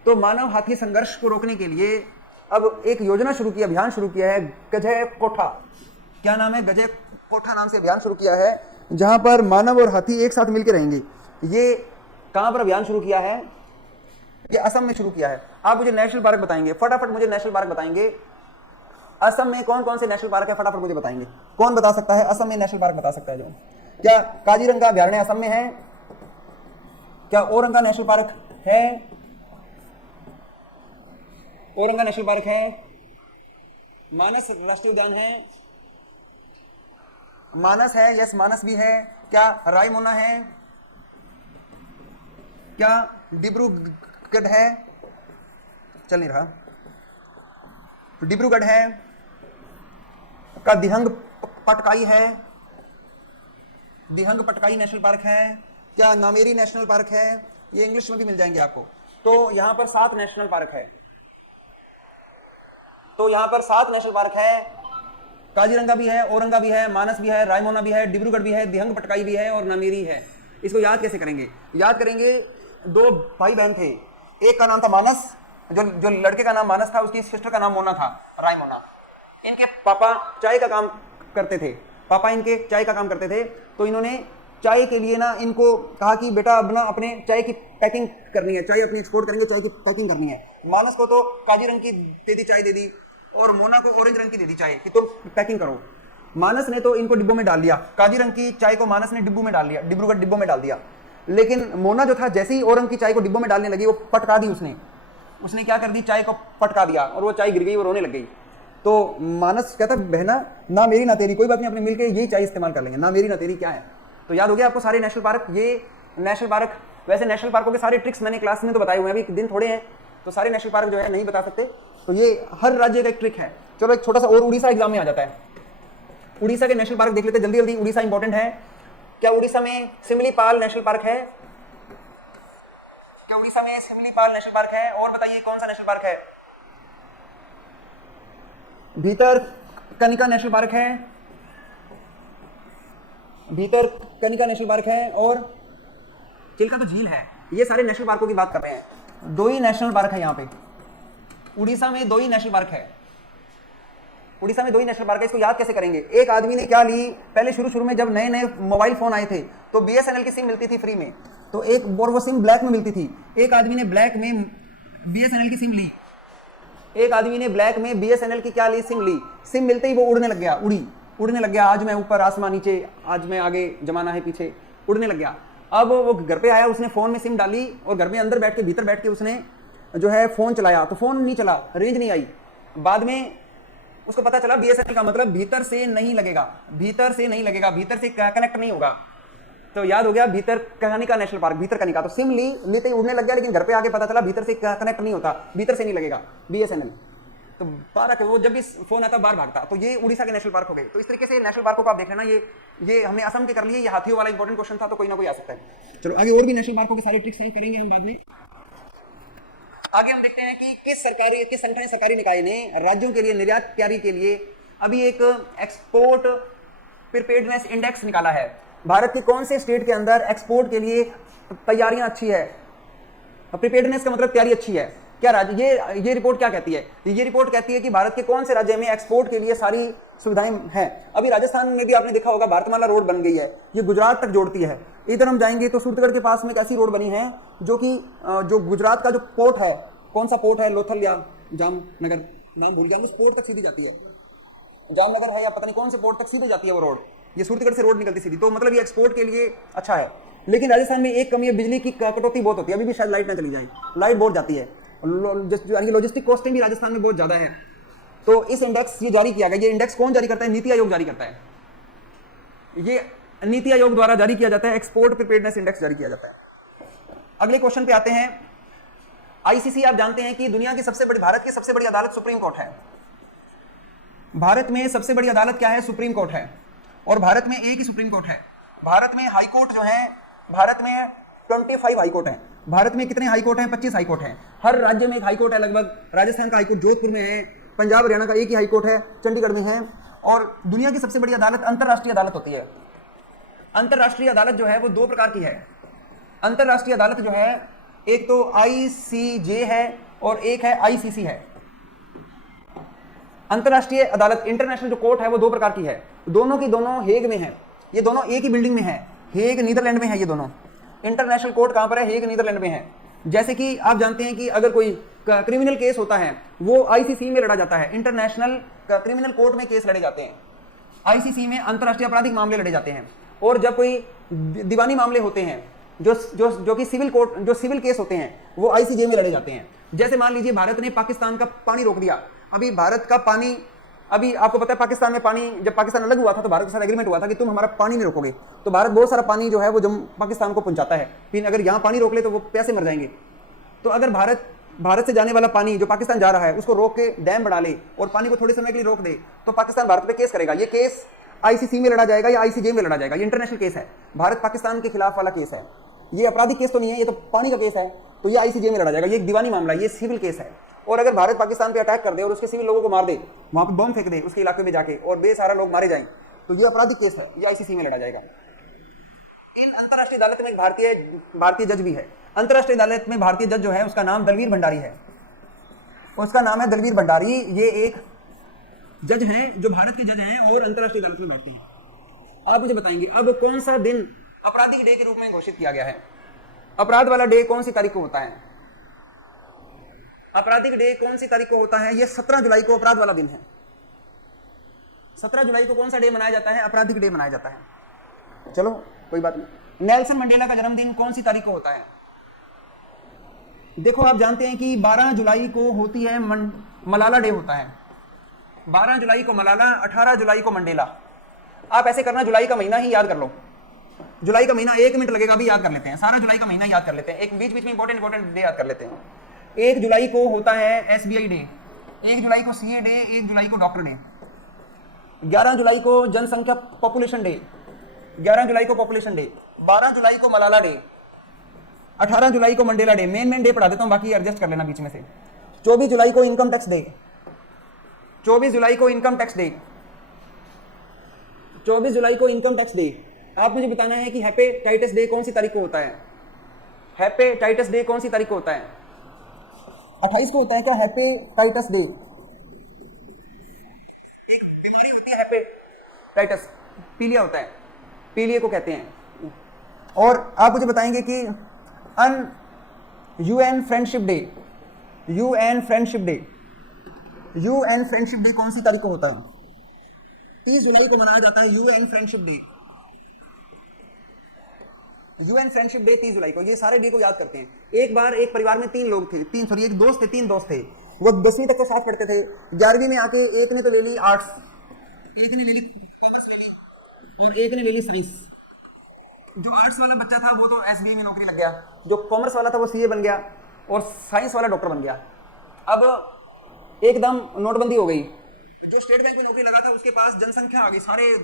तो मानव हाथी संघर्ष को रोकने के लिए अब एक योजना शुरू की, अभियान शुरू किया है, गजय कोठा। क्या नाम है? गजय कोठा नाम से अभियान शुरू किया है, जहां पर मानव और हाथी एक साथ मिलकर रहेंगे। ये कहां पर अभियान शुरू किया है? ये असम में शुरू किया है। आप मुझे नेशनल पार्क बताएंगे, फटाफट मुझे नेशनल पार्क बताएंगे। असम में कौन कौन से नेशनल पार्क है? फटाफट मुझे बताएंगे। कौन बता सकता है? असम में नेशनल पार्क बता सकता है जो? क्या काजीरंगा अभयारण्य असम में है? क्या औरंगा नेशनल पार्क है? औरंगा नेशनल पार्क है, मानस राष्ट्रीय उद्यान है, मानस है, यस मानस भी है, क्या रायमोना है, क्या डिब्रूगढ़ है, चल नहीं रहा, डिब्रूगढ़ है, का दिहंग पटकाई है, दिहंग पटकाई नेशनल पार्क है, क्या नामेरी नेशनल पार्क है, ये इंग्लिश में भी मिल जाएंगे आपको। तो यहां पर 7 नेशनल पार्क है, तो यहां पर 7 नेशनल पार्क है, काजीरंगा भी है, औरंगा भी है, मानस भी है, रायमोना भी है, डिब्रूगढ़ भी है, दिहंग पटकाई भी है और नामेरी है। इसको याद कैसे करेंगे? याद करेंगे, 2 भाई बहन थे, एक का नाम था मानस, जो लड़के का नाम मानस था, उसकी सिस्टर का नाम मोना था, रायमोना। इनके पापा चाय का काम करते थे, पापा इनके चाय का काम करते थे, तो इन्होंने चाय के लिए ना इनको कहा कि बेटा अब ना अपने चाय की पैकिंग करनी है, चाय अपनी एक्सपोर्ट करेंगे, चाय की पैकिंग करनी है। मानस को तो काजी रंग की दे दी, चाय दे दी, और मोना को ऑरेंज रंग की दे दी चाय कि तुम पैकिंग करो। मानस ने तो इनको डिब्बों में डाल दिया, काजी रंग की चाय को मानस ने डिब्बों में डाल दिया, डिब्रूगढ़ डिब्बों में डाल दिया। लेकिन मोना जो था, जैसे ही औरंग की चाय को डिब्बों में डालने लगी, वो पटका दी उसने क्या कर दी, चाय को पटका दिया और वो चाय गिर गई और रोने लग गई। तो मानस कहता बहना ना मेरी ना तेरी, कोई बात नहीं, अपने मिलके यही चाय इस्तेमाल कर लेंगे, ना मेरी ना तेरी क्या है। तो याद हो गया आपको सारे नेशनल पार्क। ये नेशनल पार्क, वैसे नेशनल पार्कों के सारे ट्रिक्स मैंने क्लास में तो बताए हुए हैं, अभी दिन थोड़े हैं तो सारे नेशनल पार्क जो है नहीं बता सकते, तो ये हर राज्य का एक ट्रिक है। चलो एक छोटा सा और उड़ीसा एग्जाम में आ जाता है, उड़ीसा के नेशनल पार्क देख लेते जल्दी जल्दी। उड़ीसा इंपॉर्टेंट है। क्या उड़ीसा में सिमलीपाल नेशनल पार्क है? क्या उड़ीसा में सिमलीपाल नेशनल पार्क है? और बताइए कौन सा नेशनल पार्क है? भीतर कनिका नेशनल पार्क है, भीतर कनिका नेशनल पार्क है, और चिल्का तो झील है। ये सारे नेशनल पार्कों की बात कर रहे हैं। 2 ही नेशनल पार्क है यहाँ पे उड़ीसा में, 2 ही नेशनल पार्क है उड़ीसा में, 2 ही नेशनल पार्क है। इसको याद कैसे करेंगे? एक आदमी ने क्या ली, पहले शुरू में जब नए नए मोबाइल फोन आए थे तो BSNL की सिम मिलती थी फ्री में, तो एक और वो सिम ब्लैक में मिलती थी। एक आदमी ने ब्लैक में BSNL की सिम ली, एक आदमी ने ब्लैक में BSNL की क्या ली, सिम ली। सिम मिलते ही वो उड़ने लग गया, उड़ने लग गया। आज मैं ऊपर, आसमान नीचे, आज मैं आगे, जमाना है पीछे, उड़ने लग गया। अब वो घर पे आया, उसने फोन में सिम डाली और घर में अंदर बैठ के, भीतर बैठ के उसने जो है फोन चलाया, तो फोन नहीं चला, रेंज नहीं आई। बाद में उसको पता चला BSNL का मतलब भीतर से नहीं लगेगा, भीतर से नहीं लगेगा, भीतर से कनेक्ट नहीं होगा। तो याद हो गया भीतर कनिका नेशनल पार्क, भीतर कनिका। तो सिम ली, लेते ही उड़ने लग गया, लेकिन घर पे आके पता चला भीतर से कनेक्ट नहीं होता, भीतर से नहीं लगेगा BSNL। तो बारह वो जब भी फोन आता बाहर भागता। तो ये उड़ीसा के नेशनल पार्क हो गए। तो इस तरीके से नेशनल पार्कों को आप देख लेना। ये हमने असम के कर लिए, ये हाथियों वाला इंपॉर्टेंट क्वेश्चन था, तो कोई ना कोई आ सकता है। चलो आगे और भी नेशनल पार्कों के सारे ट्रिक्स करेंगे हम बाद में। आगे हम देखते हैं कि किस संगठन सरकारी निकाय ने राज्यों के लिए निर्यात तैयारी के लिए अभी एक एक्सपोर्ट प्रिपेयर्डनेस इंडेक्स निकाला है। भारत के कौन से स्टेट के अंदर एक्सपोर्ट के लिए तैयारियां अच्छी है? प्रिपेयर्डनेस का मतलब तैयारी अच्छी है। क्या राज्य, ये रिपोर्ट क्या कहती है? ये रिपोर्ट कहती है कि भारत के कौन से राज्य में एक्सपोर्ट के लिए सारी सुविधाएं हैं। अभी राजस्थान में भी आपने देखा होगा भारतमाला रोड बन गई है, ये गुजरात तक जोड़ती है। इधर हम जाएंगे तो सूरतगढ़ के पास में एक ऐसी रोड बनी है जो कि जो गुजरात का जो पोर्ट है, कौन सा पोर्ट है, लोथल या जामनगर, नाम भूल गया, उस पोर्ट तक सीधी जाती है। जामनगर है या पता नहीं कौन से पोर्ट तक सीधे जाती है वो रोड। ये सूरतगढ़ से रोड निकलती सीधी, तो मतलब ये एक्सपोर्ट के लिए अच्छा है। लेकिन राजस्थान में एक कमी है, बिजली की कटौती बहुत होती है। अभी भी शायद लाइट ना चली जाए, लाइट बहुत जाती है। लॉजिस्टिक कॉस्टिंग भी राजस्थान में बहुत ज्यादा है। तो इस इंडेक्स ये जारी किया गया। ये इंडेक्स कौन जारी करता है? नीति आयोग जारी करता है। ये नीति आयोग द्वारा जारी किया जाता है, एक्सपोर्ट प्रिपेयर्डनेस इंडेक्स जारी किया जाता है। अगले क्वेश्चन पे आते हैं। आईसीसी आप जानते हैं कि दुनिया की सबसे बड़ी, भारत की सबसे बड़ी अदालत सुप्रीम कोर्ट है। भारत में सबसे बड़ी अदालत क्या है? सुप्रीम कोर्ट है। और भारत में एक ही सुप्रीम कोर्ट है। भारत में हाई कोर्ट जो है, भारत में 25 हाई कोर्ट है। भारत में कितने हाई कोर्ट हैं? 25 हाई कोर्ट हैं। हर राज्य में एक हाई कोर्ट है लगभग। राजस्थान का हाई कोर्ट जोधपुर में है, पंजाब हरियाणा का एक ही हाई कोर्ट है, चंडीगढ़ में है। और दुनिया की सबसे बड़ी अदालत अंतरराष्ट्रीय अदालत होती है। अंतरराष्ट्रीय अदालत जो है वो 2 प्रकार की है। अंतरराष्ट्रीय अदालत जो है, एक तो ICJ है और एक है ICC है। अंतरराष्ट्रीय अदालत, इंटरनेशनल जो कोर्ट है वो 2 प्रकार की है। दोनों की दोनों हेग में है। ये दोनों एक ही बिल्डिंग में है। हेग नीदरलैंड में है ये दोनों। इंटरनेशनल कोर्ट कहां पर है? हेग नीदरलैंड में है। जैसे कि आप जानते हैं कि अगर कोई क्रिमिनल केस होता है वो ICC में लड़ा जाता है। इंटरनेशनल क्रिमिनल कोर्ट में केस लड़े जाते हैं। ICC में अंतरराष्ट्रीय आपराधिक मामले लड़े जाते हैं। और जब कोई दीवानी मामले होते हैं जो जो जो कि सिविल कोर्ट, जो सिविल केस होते हैं वो आईसीजे में लड़े जाते हैं। जैसे मान लीजिए भारत ने पाकिस्तान का पानी रोक दिया। अभी भारत का पानी, अभी आपको पता है पाकिस्तान में पानी, जब पाकिस्तान अलग हुआ था तो भारत के साथ एग्रीमेंट हुआ था कि तुम हमारा पानी नहीं रोकोगे, तो भारत बहुत सारा पानी जो है वो जम्मू पाकिस्तान को पहुंचाता है। फिर अगर यहाँ पानी रोक ले तो वो प्यासे मर जाएंगे। तो अगर भारत से जाने वाला पानी जो पाकिस्तान जा रहा है उसको रोक के डैम बढ़ा ले और पानी को थोड़े समय के लिए रोक दे, तो पाकिस्तान भारत पे केस करेगा। ये केस आईसीसी में लड़ा जाएगा या आईसीजे में लड़ा जाएगा। ये इंटरनेशनल केस है, भारत पाकिस्तान के खिलाफ वाला केस है। ये आपराधिक केस तो नहीं है, ये तो पानी का केस है, तो ये आईसीजे में लड़ा जाएगा। ये एक दीवानी मामला है, ये सिविल केस है। और अगर भारत पाकिस्तान पे अटैक कर दे और उसके सिविल लोगों को मार दे, वहां पे बम फेंक दे उसके इलाके में जाके और बेसहारा लोग मारे जाएं, तो ये आपराधिक केस है, ये आईसीसी में लड़ा जाएगा। इन अंतर्राष्ट्रीय अदालत में एक भारतीय जज भी है। अंतर्राष्ट्रीय अदालत में भारतीय जज जो है उसका नाम दलवीर भंडारी है, उसका नाम है दलवीर भंडारी। ये एक जज हैं जो भारत के जज हैं और अंतर्राष्ट्रीय अदालत में बैठते हैं। आप मुझे बताएंगे अब कौन सा दिन आपराधिक डे के रूप में घोषित किया गया है? अपराध वाला डे कौन सी तारीख को होता है? आपराधिक डे कौन सी तारीख को होता है? ये 17 जुलाई को अपराध वाला दिन है। 17 जुलाई को कौन सा डे मनाया जाता है? आपराधिक डे मनाया जाता है। चलो कोई बात नहीं। नेल्सन मंडेला का जन्मदिन कौन सी तारीख को होता है? देखो आप जानते हैं कि 12 जुलाई को होती है मलाला डे होता है। 12 जुलाई को मलाला, 18 जुलाई को मंडेला। आप ऐसे करना, जुलाई का महीना ही याद कर लो। जुलाई का महीना 1 मिनट लगेगा, अभी याद कर लेते हैं। सारा जुलाई का महीना याद कर लेते हैं, एक बीच बीच में इंपॉर्टेंट डे याद कर लेते हैं। 1 जुलाई को होता है एसबीआई डे, 1 जुलाई को सीए डे, 1 जुलाई को डॉक्टर डे, 11 जुलाई को जनसंख्या पॉपुलेशन डे, 11 जुलाई को पॉपुलेशन डे, 12 जुलाई को मलाला डे, 18 जुलाई को मंडेला डे। मेन डे पढ़ा देता हूं, बाकी एडजस्ट कर लेना बीच में से। 24 जुलाई को इनकम टैक्स डे, 24 जुलाई को इनकम टैक्स डे, 24 जुलाई को इनकम टैक्स डे। आप मुझे बताना है कि हेपेटाइटिस डे कौन सी तारीख को होता है? हेपेटाइटिस डे कौन सी तारीख को होता है? 28 को होता है क्या हेपेटाइटिस डे? एक बीमारी होती है हेपेटाइटिस, पीलिया होता है, पीलिया को कहते हैं। और आप मुझे बताएंगे कि UN friendship day, UN friendship day, UN friendship day कौन सी तारीख को होता है? 30 जुलाई को मनाया जाता है UN friendship day. UN friendship day 30 जुलाई को। ये सारे डे को याद करते हैं। एक बार एक परिवार में 3 लोग थे, एक दोस्त थे, 3 दोस्त थे। वो 10वीं तक तो साथ पढ़ते थे। 11वीं में आके एक ने तो ले ली आर्ट्स, एक ने ले ली कॉमर्स ले ली और एक ने ले ली साइंस। जो आर्ट्स वाला बच्चा था वो तो एसबीआई में नौकरी लग गया, जो कॉमर्स वाला था वो सीए बन गया और साइंस वाला डॉक्टर बन गया। अब एकदम नोटबंदी हो गई, जो स्टेट बैंक में नौकरी लगा था उसके पास जनसंख्या आ गई, सारे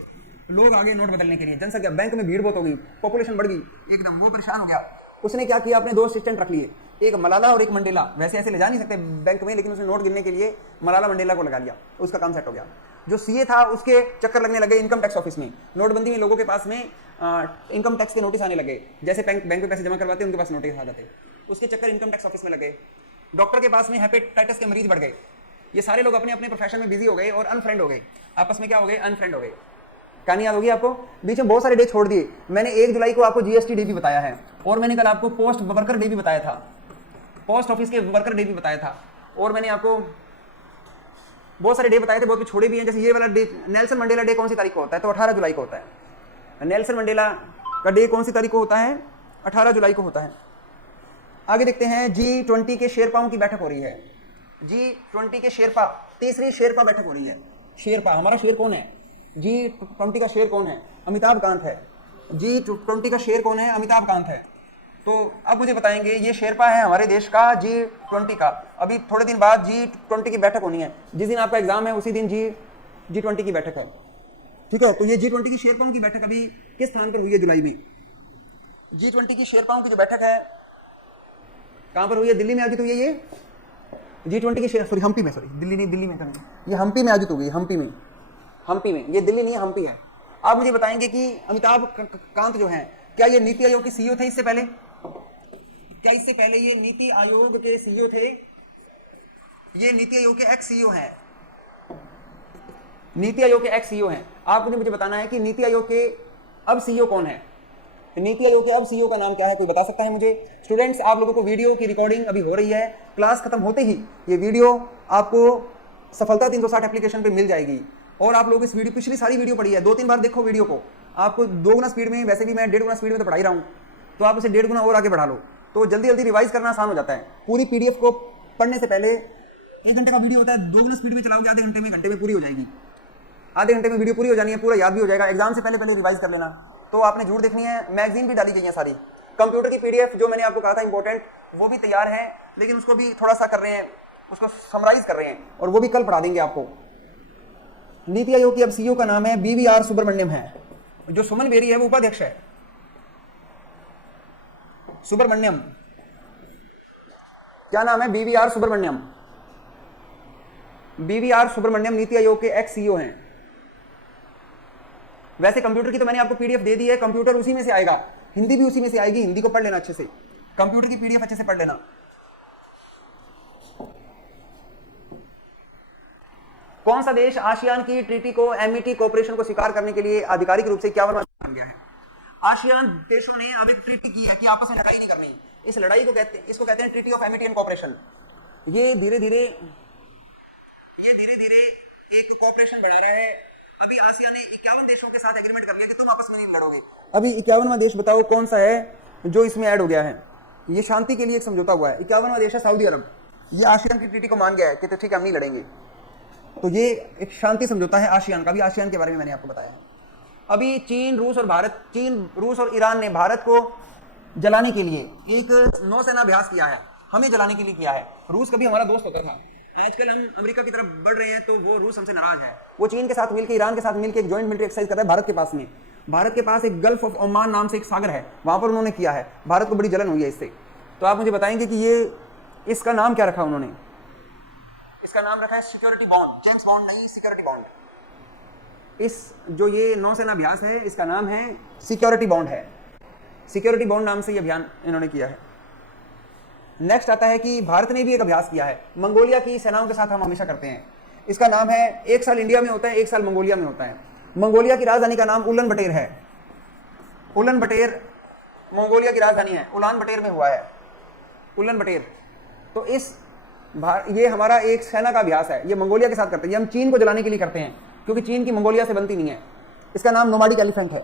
लोग आ गए नोट बदलने के लिए। जनसंख्या, बैंक में भीड़ बहुत हो गई, पॉपुलेशन बढ़ गई एकदम, वो परेशान हो गया। उसने क्या किया, अपने 2 असिस्टेंट रख लिए, एक मलाला और एक मंडेला। वैसे ऐसे ले जा नहीं सकते बैंक में, लेकिन उसने नोट गिनने के लिए मलाला मंडेला को लगा लिया, उसका काम सेट हो गया। जो सीए था उसके चक्कर लगने लगे इनकम टैक्स ऑफिस में। नोटबंदी में लोगों के पास में इनकम टैक्स के नोटिस आने लगे, जैसे बैंक में पैसे जमा करवाते उनके पास नोटिस आ जाते, उसके चक्कर इनकम टैक्स ऑफिस में लगे। डॉक्टर के पास में हेपेटाइटिस के मरीज बढ़ गए। ये सारे लोग अपने अपने प्रोफेशन में बिजी हो गए और अनफ्रेंड हो गए, आपस में क्या हो गए, अनफ्रेंड हो गए। कहानी याद होगी आपको? बीच में बहुत सारे डे छोड़ दिए। मैंने 1 जुलाई को आपको जीएसटी डे भी बताया है और मैंने कल आपको पोस्ट वर्कर डे भी बताया था, पोस्ट ऑफिस के वर्कर डे भी बताया था, और मैंने आपको बहुत सारे डे बताए थे, बहुत छोड़े भी हैं। जैसे ये वाला डे, नेल्सन मंडेला डे कौन सी तारीख को होता है? तो 18 जुलाई को होता है। नेल्सन मंडेला का डे कौन सी तारीख को होता है? 18 जुलाई को होता है। आगे देखते हैं, G20 के शेरपाओं की बैठक हो रही है। G20 के शेरपा, तीसरी शेरपा बैठक हो रही है। शेरपा, हमारा शेर कौन है? G20 का शेर कौन है? अमिताभ कांत है। G20 का शेर कौन है? अमिताभ कांत है। तो अब मुझे बताएंगे, ये शेरपा है हमारे देश का G20 का। अभी थोड़े दिन बाद G20 की बैठक होनी है, जिस दिन आपका एग्जाम है उसी दिन G20 की बैठक है, ठीक है। तो ये G20 की शेरपाओं की बैठक अभी किस स्थान पर हुई है? जुलाई में। G20 की शेरपाओं की जो बैठक है कहां पर हुई है? दिल्ली में आयोजित हुई है। ये G20 की सॉरी हम्पी में, सॉरी दिल्ली नहीं, दिल्ली में नहीं, ये हम्पी में आयोजित हुई, हम्पी में, हम्पी में। ये दिल्ली नहीं है, हम्पी है। आप मुझे बताएंगे कि अमिताभ कांत जो हैं, क्या ये नीति आयोग के सीईओ थे इससे पहले? क्या इससे पहले ये नीति आयोग के सीईओ थे? ये नीति आयोग के एक्स सीईओ हैं, नीति आयोग के एक्स सीईओ हैं। आपको मुझे बताना है कि नीति आयोग के अब सीईओ कौन है? नीति आयोग के अब सीईओ का नाम क्या है? कोई बता सकता है मुझे? स्टूडेंट्स, आप लोगों को वीडियो की रिकॉर्डिंग अभी हो रही है, क्लास खत्म होते ही ये वीडियो आपको सफलता 360 एप्लीकेशन पे मिल जाएगी। और आप लोग इस वीडियो, पिछली सारी वीडियो पढ़ी है, 2-3 बार देखो वीडियो को, आपको 2 गुना स्पीड में, वैसे भी मैं 1.5 गुना स्पीड में तो पढ़ा ही रहा हूँ, तो आप उसे 1.5 गुना और आगे बढ़ा लो, तो जल्दी जल्दी रिवाइज करना आसान हो जाता है। पूरी पीडीएफ को पढ़ने से पहले 1 घंटे का वीडियो होता है, 2 गुना स्पीड में चलाओगे, आधे घंटे में पूरी हो जाएगी। आधे घंटे में वीडियो पूरी हो जानी है, पूरा याद भी हो जाएगा। एग्जाम से पहले रिवाइज कर लेना। तो आपने जरूर देखनी है। मैगजीन भी डाली गई है सारी। कंप्यूटर की पीडीएफ जो मैंने आपको कहा था इंपॉर्टेंट, वो भी तैयार है, लेकिन उसको भी थोड़ा सा कर रहे हैं, उसको समराइज कर रहे हैं, और वो भी कल पढ़ा देंगे आपको। नीति आयोग की अब सीईओ का नाम है BVR सुब्रमण्यम है। जो सुमन बेरी है वो उपाध्यक्ष है। सुब्रमण्यम, क्या नाम है? BVR सुब्रमण्यम। BVR सुब्रमण्यम नीति आयोग के एक्स सीईओ हैं। वैसे कंप्यूटर की तो मैंने आपको पीडीएफ दे दी है, कंप्यूटर उसी में से आएगा, हिंदी भी उसी में से आएगी। हिंदी को पढ़ लेना अच्छे से, कंप्यूटर की पीडीएफ अच्छे से पढ़ लेना। कौन सा देश आसियान की ट्रीटी को, एमईटी कोऑपरेशन को स्वीकार करने के लिए आधिकारिक रूप से 51वां बन गया है? आसियान देशों ने अब एक ट्रीटी की है कि आपस में लड़ाई नहीं करनी। इस लड़ाई को इसको कहते हैं treaty of Amity and cooperation. ये धीरे धीरे एक कोऑपरेशन बढ़ा रहा है। अभी आसियान ने 51 देशों के साथ एग्रीमेंट कर लिया कि तुम आपस में नहीं लड़ोगे। अभी 51वां देश बताओ कौन सा है जो इसमें ऐड हो गया है? ये शांति के लिए एक समझौता हुआ है। 51वां देश है सऊदी अरब। ये आसियान की ट्रीटी को मान गया है कि तो ठीक है हम नहीं लड़ेंगे। तो ये एक शांति समझौता है आसियान का। भी आसियान के बारे में मैंने आपको बताया है। अभी चीन, रूस और ईरान ने भारत को जलाने के लिए एक नौसेना अभ्यास किया है। हमें जलाने के लिए किया है। रूस कभी हमारा दोस्त होता था, आजकल हम अमेरिका की तरफ बढ़ रहे हैं, तो वो रूस हमसे नाराज है। वो चीन के साथ मिलकर, ईरान के साथ मिलकर एक जॉइंट मिलिट्री एक्सरसाइज कर रहा है भारत के पास में। भारत के पास एक गल्फ ऑफ ओमान नाम से एक सागर है, वहां पर उन्होंने किया है। भारत को बड़ी जलन हुई है इससे। तो आप मुझे बताएंगे कि ये इसका नाम क्या रखा उन्होंने? इसका नाम रखा है सिक्योरिटी बॉन्ड। जेम्स बॉन्ड नहीं, सिक्योरिटी बॉन्ड। इस जो ये नौसेना अभ्यास है इसका नाम है सिक्योरिटी बॉन्ड है। सिक्योरिटी बॉन्ड नाम से ये अभियान इन्होंने किया है। नेक्स्ट आता है कि भारत ने भी एक अभ्यास किया है मंगोलिया की सेनाओं के साथ, हम हमेशा करते हैं। इसका नाम है, 1 साल इंडिया में होता है, 1 साल मंगोलिया में होता है। मंगोलिया की राजधानी का नाम उलन बटेर है। उलन बटेर मंगोलिया की राजधानी है, उलान बटेर में हुआ है उलन बटेर। तो ये हमारा एक सेना का अभ्यास है, ये मंगोलिया के साथ करते हैं। ये हम चीन को जलाने के लिए करते हैं, क्योंकि चीन की मंगोलिया से बनती नहीं है। इसका नाम नोमाडिक एलिफेंट है।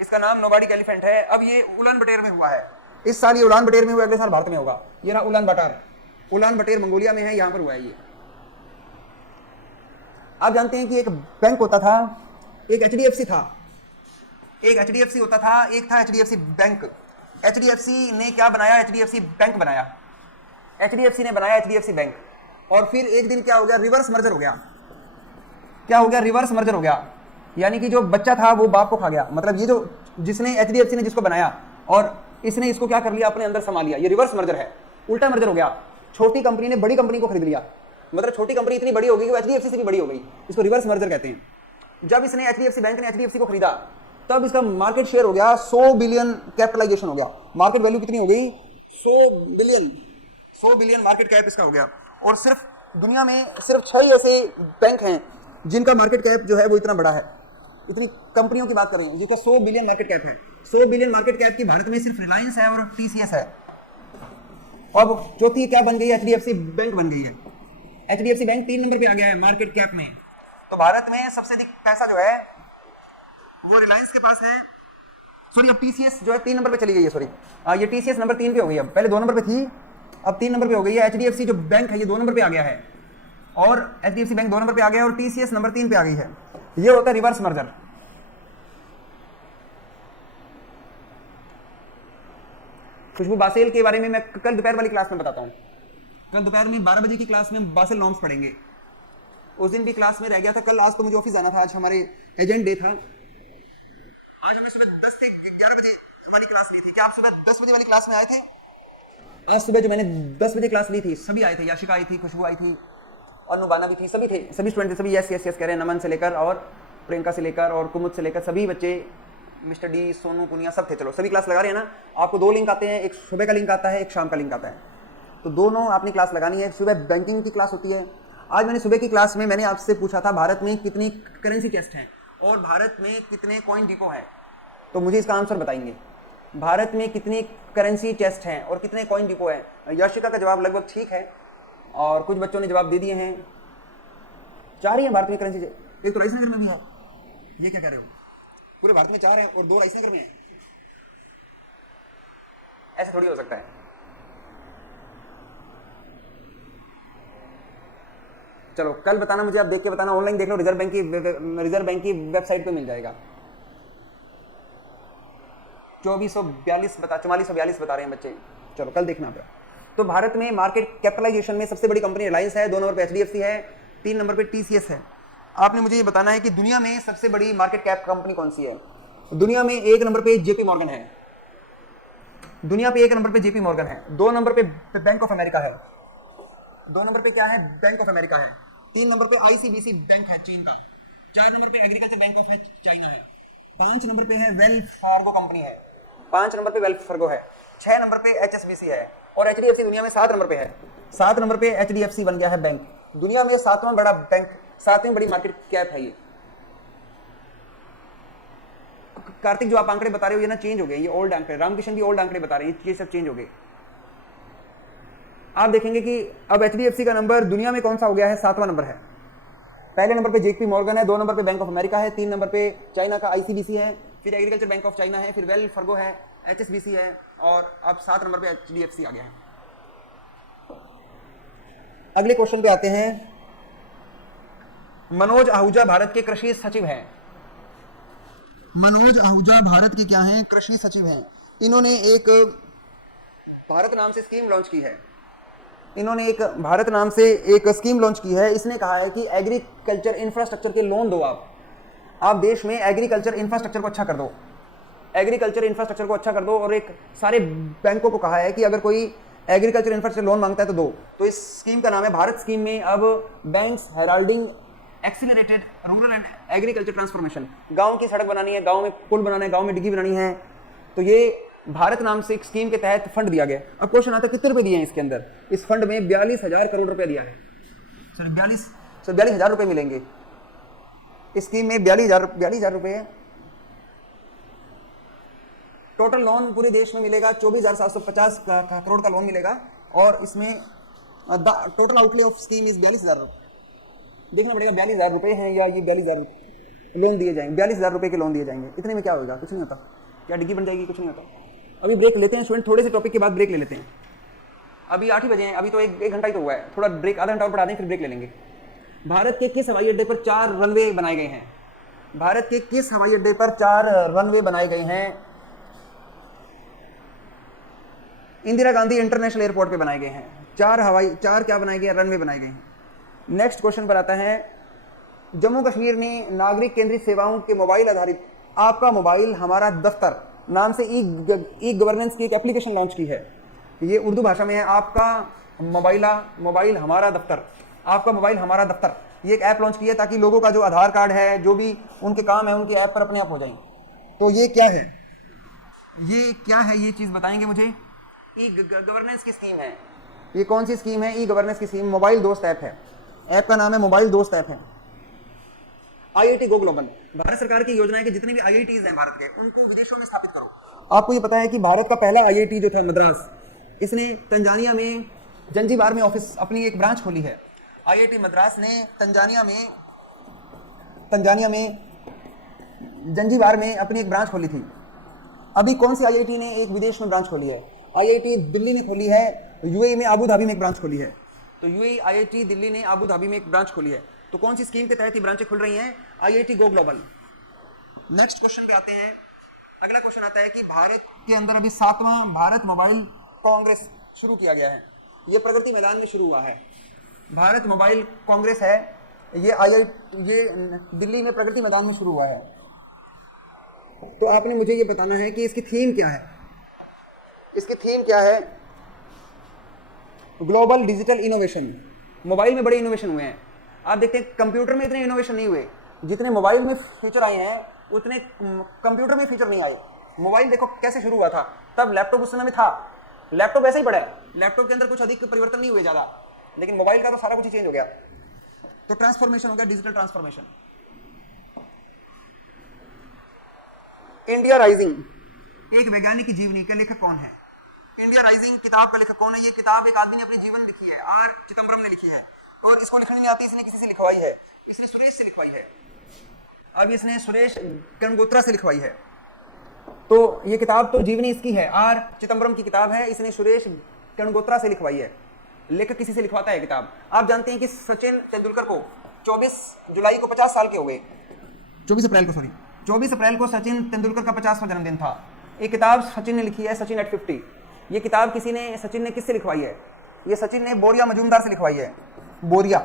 इसका नाम नोमाडिक एलिफेंट है। अब ये उलान बटेर में हुआ है। इस साल ये उलान बटेर में हुआ, अगले साल भारत में होगा। ये रहा उलान बटेर मंगोलिया में है, यहां पर हुआ है ये। आप जानते हैं कि एक बैंक होता था, एक HDFC था, एक HDFC होता था, एक था HDFC बैंक। HDFC ने क्या बनाया? HDFC बैंक बनाया। HDFC ने बनाया HDFC बैंक, और फिर एक दिन क्या हो गया? रिवर्स मर्जर हो गया। क्या हो गया? रिवर्स मर्जर हो गया। यानी कि जो बच्चा था वो बाप को खा गया। मतलब ये जो जिसने HDFC ने जिसको बनाया और इसने इसको क्या कर लिया? अपने अंदर समा लिया। ये रिवर्स मर्जर है, उल्टा मर्जर हो गया। छोटी कंपनी ने बड़ी कंपनी को खरीद लिया। मतलब छोटी कंपनी इतनी बड़ी हो गई कि HDFC से भी बड़ी हो गई। इसको रिवर्स मर्जर कहते हैं। जब इसने HDFC बैंक ने HDFC को खरीदा, तब इसका मार्केट शेयर हो गया 100 बिलियन कैपिटलाइजेशन हो गया। मार्केट वैल्यू कितनी हो गई? 100 बिलियन मार्केट कैप इसका हो गया। और सिर्फ दुनिया में सिर्फ 6 ऐसे बैंक हैं जिनका मार्केट कैप जो है वो इतना बड़ा है। इतनी कंपनियों की बात कर रहे हैं जिसका 100 बिलियन मार्केट कैप है। 100 बिलियन मार्केट कैप की भारत में सिर्फ रिलायंस है और TCS है। अब चौथी क्या बन गई है? HDFC बैंक बन गई है। HDFC बैंक 3 नंबर पे आ गया है मार्केट कैप में। तो भारत में सबसे अधिक पैसा जो है वो रिलायंस के पास है। सॉरी, अब TCS जो है 3 नंबर पे चली गई है। सॉरी, ये TCS नंबर 3 पे हो गई है। पहले 2 नंबर पे थी, अब 3 नंबर पे हो गई है। HDFC जो बैंक है ये 2 नंबर पे आ गया है, और HDFC बैंक 2 नंबर पे आ गया है, और TCS नंबर 3 पे आ गई है। ये होता है रिवर्स मर्जर। खुशबू बासेल के बारे में मैं कल दोपहर वाली क्लास में बताता हूँ। कल दोपहर में 12 बजे की क्लास में बासेल नॉर्म्स पढ़ेंगे। उस दिन भी क्लास में रह गया था कल। आज तो मुझे ऑफिस जाना था, आज हमारे एजेंट डे था। आज हमें सुबह 10 से 11 बजे हमारी क्लास ली थी। क्या आप सुबह 10 बजे वाली क्लास में आए थे? आज सुबह जो मैंने 10 बजे क्लास ली थी सभी आए थे। याशिका आई थी, खुशबू आई थी, और नुबाना भी थी। सभी थे, सभी स्टूडेंट थे, सभी यस यस यस कह रहे हैं। नमन से लेकर और प्रियंका से लेकर और कुमुद से लेकर सभी बच्चे, मिस्टर डी, सोनू, पुनिया सब थे। चलो सभी क्लास लगा रहे हैं ना। आपको 2 लिंक आते हैं, एक सुबह का लिंक आता है, एक शाम का लिंक आता है। तो दोनों आपने क्लास लगानी है। सुबह बैंकिंग की क्लास होती है। आज मैंने सुबह की क्लास में मैंने आपसे पूछा था भारत में कितनी करेंसी चेस्ट हैं और भारत में कितने कॉइन डिपो हैं। तो मुझे इसका आंसर बताएंगे। भारत में कितनी करेंसी चेस्ट हैं और कितने कॉइन डिपो हैं? याशिका का जवाब लगभग ठीक है, और कुछ बच्चों ने जवाब दे दिए हैं। 4 ही है भारत में करेंसी। एक तो राइसनगर में भी है। ये क्या कह रहे हो? पूरे भारत में 4 है और 2 राइसनगर में है। ऐसे थोड़ी हो सकता है। चलो कल बताना मुझे, आप देख के बताना, ऑनलाइन देख लो, रिजर्व बैंक की वेबसाइट पे मिल जाएगा। 4442 बता रहे हैं बच्चे। चलो कल देखना आप। तो भारत में मार्केट कैपिटलाइजेशन में सबसे बड़ी कंपनी रिलायंस है, 2 नंबर पे एचडीएफसी है, 3 नंबर पे टीसीएस है। आपने मुझे ये बताना है कि दुनिया में सबसे बड़ी मार्केट कैप कंपनी कौन सी है। दुनिया में 1 नंबर पे जेपी मॉर्गन है, दुनिया पे 1 नंबर पे जेपी मॉर्गन है, 2 नंबर पे बैंक ऑफ अमेरिका है, 2 नंबर पे क्या है, बैंक ऑफ अमेरिका है, 3 नंबर पे आईसीबीसी बैंक है चीन का, 4 नंबर पे एग्रीकल्चर बैंक ऑफ चाइना है, 5 नंबर पे है वेल्स फार्गो कंपनी है, 5 नंबर पे वेल्स फार्गो है, 6 नंबर पे एचएसबीसी है, और एचडीएफसी दुनिया में 7 नंबर पे है। 7 नंबर पे एचडीएफसी बन गया है बैंक, दुनिया में 7वां बड़ा बैंक, 7वीं बड़ी मार्केट कैप है ये। कार्तिक जो आप आंकड़े बता रहे हो ये ना चेंज हो गए, ये ओल्ड आंकड़े, रामकिशन भी ओल्ड आंकड़े बता रहे हैं, ये सब चेंज हो गए। आप देखेंगे कि अब एचडीएफसी का नंबर दुनिया में कौन सा हो गया है, 7वां नंबर है। पहले नंबर पे जेपी मॉर्गन है, 2 नंबर पे बैंक ऑफ अमेरिका है, 3 नंबर पे चाइना का आईसीबीसी है, फिर एग्रीकल्चर बैंक ऑफ चाइना है, फिर वेल फर्गो है, एचएसबीसी है, और अब 7 नंबर पे एचडीएफसी आ गया है। अगले क्वेश्चन पे आते हैं। मनोज आहूजा भारत के कृषि सचिव हैं। मनोज आहूजा भारत के क्या हैं, कृषि सचिव हैं। इन्होंने एक भारत नाम से स्कीम लॉन्च की है, इन्होंने एक भारत नाम से एक स्कीम लॉन्च की है। इसने कहा है कि एग्रीकल्चर इंफ्रास्ट्रक्चर के लोन दो, आप देश में एग्रीकल्चर इंफ्रास्ट्रक्चर को अच्छा कर दो, एग्रीकल्चर इंफ्रास्ट्रक्चर को अच्छा कर दो, और एक सारे बैंकों को कहा है कि अगर कोई एग्रीकल्चर इंफ्रास्ट्रक्चर लोन मांगता है तो दो। तो इस स्कीम का नाम है भारत स्कीम में अब banks heralding accelerated rural and agriculture transformation. गांव की सड़क बनानी है, गांव में पुल बनाना है, गांव में डिग्गी बनानी है, तो ये भारत नाम से एक स्कीम के तहत फंड दिया गया। अब क्वेश्चन आता है कितने रुपए दिए हैं इसके अंदर, इस फंड में 42,000 करोड़ रुपए दिया है, सॉरी 42,000 रुपए मिलेंगे इस स्कीम में, 42,000 रुपए है। टोटल लोन पूरे देश में मिलेगा 24,750 करोड़ का लोन मिलेगा, और इसमें total outlay of scheme is 42,000 रुपए। देखना पड़ेगा 42,000 रुपए हैं या ये 42,000 लोन दिए जाएंगे, 42,000 रुपए के लोन दिए जाएंगे। इतने में क्या होगा, कुछ नहीं होता। क्या डिग्गी बन जाएगी, कुछ नहीं होता। अभी ब्रेक लेते हैं स्टूडेंट, थोड़े से टॉपिक के बाद ब्रेक ले लेते हैं। अभी 8 ही बजे हैं, अभी तो एक घंटा ही तो हुआ है, थोड़ा ब्रेक, आधा घंटा और बढ़ा दें फिर ब्रेक ले लेंगे। भारत के किस हवाई अड्डे पर 4 रनवे बनाए गए हैं, भारत के किस हवाई अड्डे पर 4 रनवे बनाए गए हैं। इंदिरा गांधी इंटरनेशनल एयरपोर्ट पे बनाए गए हैं। 4 क्या बनाए गए, रनवे बनाए गए हैं। नेक्स्ट क्वेश्चन पर आता है, जम्मू कश्मीर ने नागरिक केंद्रित सेवाओं के मोबाइल आधारित आपका मोबाइल हमारा दफ्तर नाम से ई गवर्नेंस की एक एप्लीकेशन लॉन्च की है। ये उर्दू भाषा में है, आपका मोबाइल हमारा दफ्तर, आपका मोबाइल हमारा दफ्तर। ये एक ऐप लॉन्च की है ताकि लोगों का जो आधार कार्ड है, जो भी उनके काम है, उनके ऐप पर अपने आप हो जाए। तो ये क्या है, ये चीज बताएंगे मुझे। ई गवर्नेंस की स्कीम है, ये कौन सी स्कीम है, ई गवर्नेंस की स्कीम, मोबाइल दोस्त ऐप है, ऐप का नाम है मोबाइल दोस्त ऐप है। आईआईटी गो ग्लोबल, भारत सरकार की योजना है कि जितने भी आईआईटीज हैं भारत के, उनको विदेशों में स्थापित करो। आपको ये पता है कि भारत का पहला आईआईटी जो था मद्रास, इसने तंजानिया में जंजीबार में ऑफिस अपनी एक ब्रांच खोली है। आईआईटी मद्रास ने तंजानिया में जंजीबार में अपनी एक ब्रांच खोली थी। अभी कौन सी आईआईटी ने एक विदेश में ब्रांच खोली है, आईआईटी दिल्ली ने खोली है, यूएई में अबू धाबी में एक ब्रांच खोली है। तो यूएई आईआईटी दिल्ली ने अबू धाबी में एक ब्रांच खोली है। तो कौन सी स्कीम के तहत ये ब्रांचें खुल रही हैं, IIT go global. Next question पे आते हैं। अगला क्वेश्चन आता है कि भारत के अंदर अभी 7वां भारत मोबाइल कांग्रेस शुरू किया गया है, ये प्रगति मैदान में शुरू हुआ है। भारत मोबाइल कांग्रेस है, ये दिल्ली में प्रगति मैदान में शुरू हुआ है। तो आपने मुझे ये बताना है कि इसकी थीम क्या है, इसकी थीम क्या है, ग्लोबल डिजिटल इनोवेशन। मोबाइल में बड़े इनोवेशन हुए हैं। आप देखते हैं कंप्यूटर में इतने इनोवेशन नहीं हुए, जितने मोबाइल में फीचर आए हैं उतने कंप्यूटर में फीचर नहीं आए। मोबाइल देखो कैसे शुरू हुआ था, तब लैपटॉप उस समय में था, लैपटॉप ऐसे ही पड़ा है, लैपटॉप के अंदर कुछ अधिक परिवर्तन नहीं हुए ज्यादा, लेकिन मोबाइल का तो सारा कुछ ही चेंज हो गया। तो ट्रांसफॉर्मेशन हो गया, डिजिटल ट्रांसफॉर्मेशन। इंडिया राइजिंग, एक वैज्ञानिक की जीवनी का लेखक कौन है। इंडिया राइजिंग किताब का लेखक कौन है। ये किताब एक आदमी ने अपनी जीवन लिखी है, आर चिदम्बरम ने लिखी है, और इसको लिखने नहीं आती, इसने किसी से लिखवाई है, इसने सुरेश से लिखवाई है। अब इसने सुरेश गंगोत्रा से लिखवाई है। तो ये किताब तो जीवनी इसकी है, आर चिदम्बरम की किताब है, इसने सुरेश गणगोत्रा से लिखवाई है। लेखक किसी से लिखवाता है किताब। आप जानते हैं कि सचिन तेंदुलकर को 24 जुलाई को 50 साल के हो गए, 24 अप्रैल को सचिन तेंदुलकर का 50वां जन्मदिन था। एक किताब सचिन ने लिखी है, सचिन एट 50। ये किताब सचिन ने किससे लिखवाई है? ये सचिन ने बोरिया मजूमदार से लिखवाई है। बोरिया,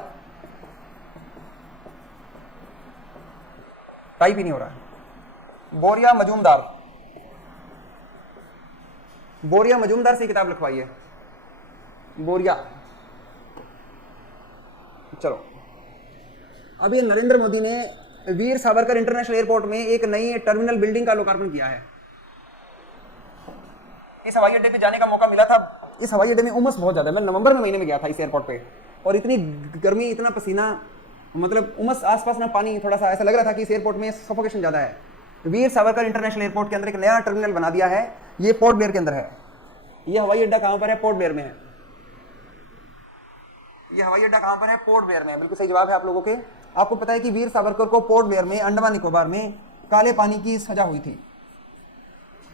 टाइप ही नहीं हो रहा है। बोरिया मजूमदार से किताब लिखवाई है, बोरिया। चलो, अभी नरेंद्र मोदी ने वीर सावरकर इंटरनेशनल एयरपोर्ट में एक नई टर्मिनल बिल्डिंग का लोकार्पण किया है। इस हवाई अड्डे पे जाने का मौका मिला था। इस हवाई अड्डे में उमस बहुत ज्यादा है। मैं नवंबर में महीने में गया था इस एयरपोर्ट पे, और इतनी गर्मी, इतना पसीना, मतलब उमस, आसपास ना पानी, थोड़ा सा ऐसा लग रहा था कि इस एयरपोर्ट में सफोकेशन ज्यादा है। वीर सावरकर इंटरनेशनल एयरपोर्ट के अंदर एक नया टर्मिनल बना दिया है। ये पोर्ट ब्लेयर के अंदर है। ये हवाई अड्डा कहां पर है? पोर्ट ब्लेयर में है। ये हवाई अड्डा कहां पर है? पोर्ट ब्लेयर में है। बिल्कुल सही जवाब है आप लोगों के। आपको पता है कि वीर सावरकर को पोर्ट ब्लेयर में, अंडमान निकोबार में काले पानी की सजा हुई थी।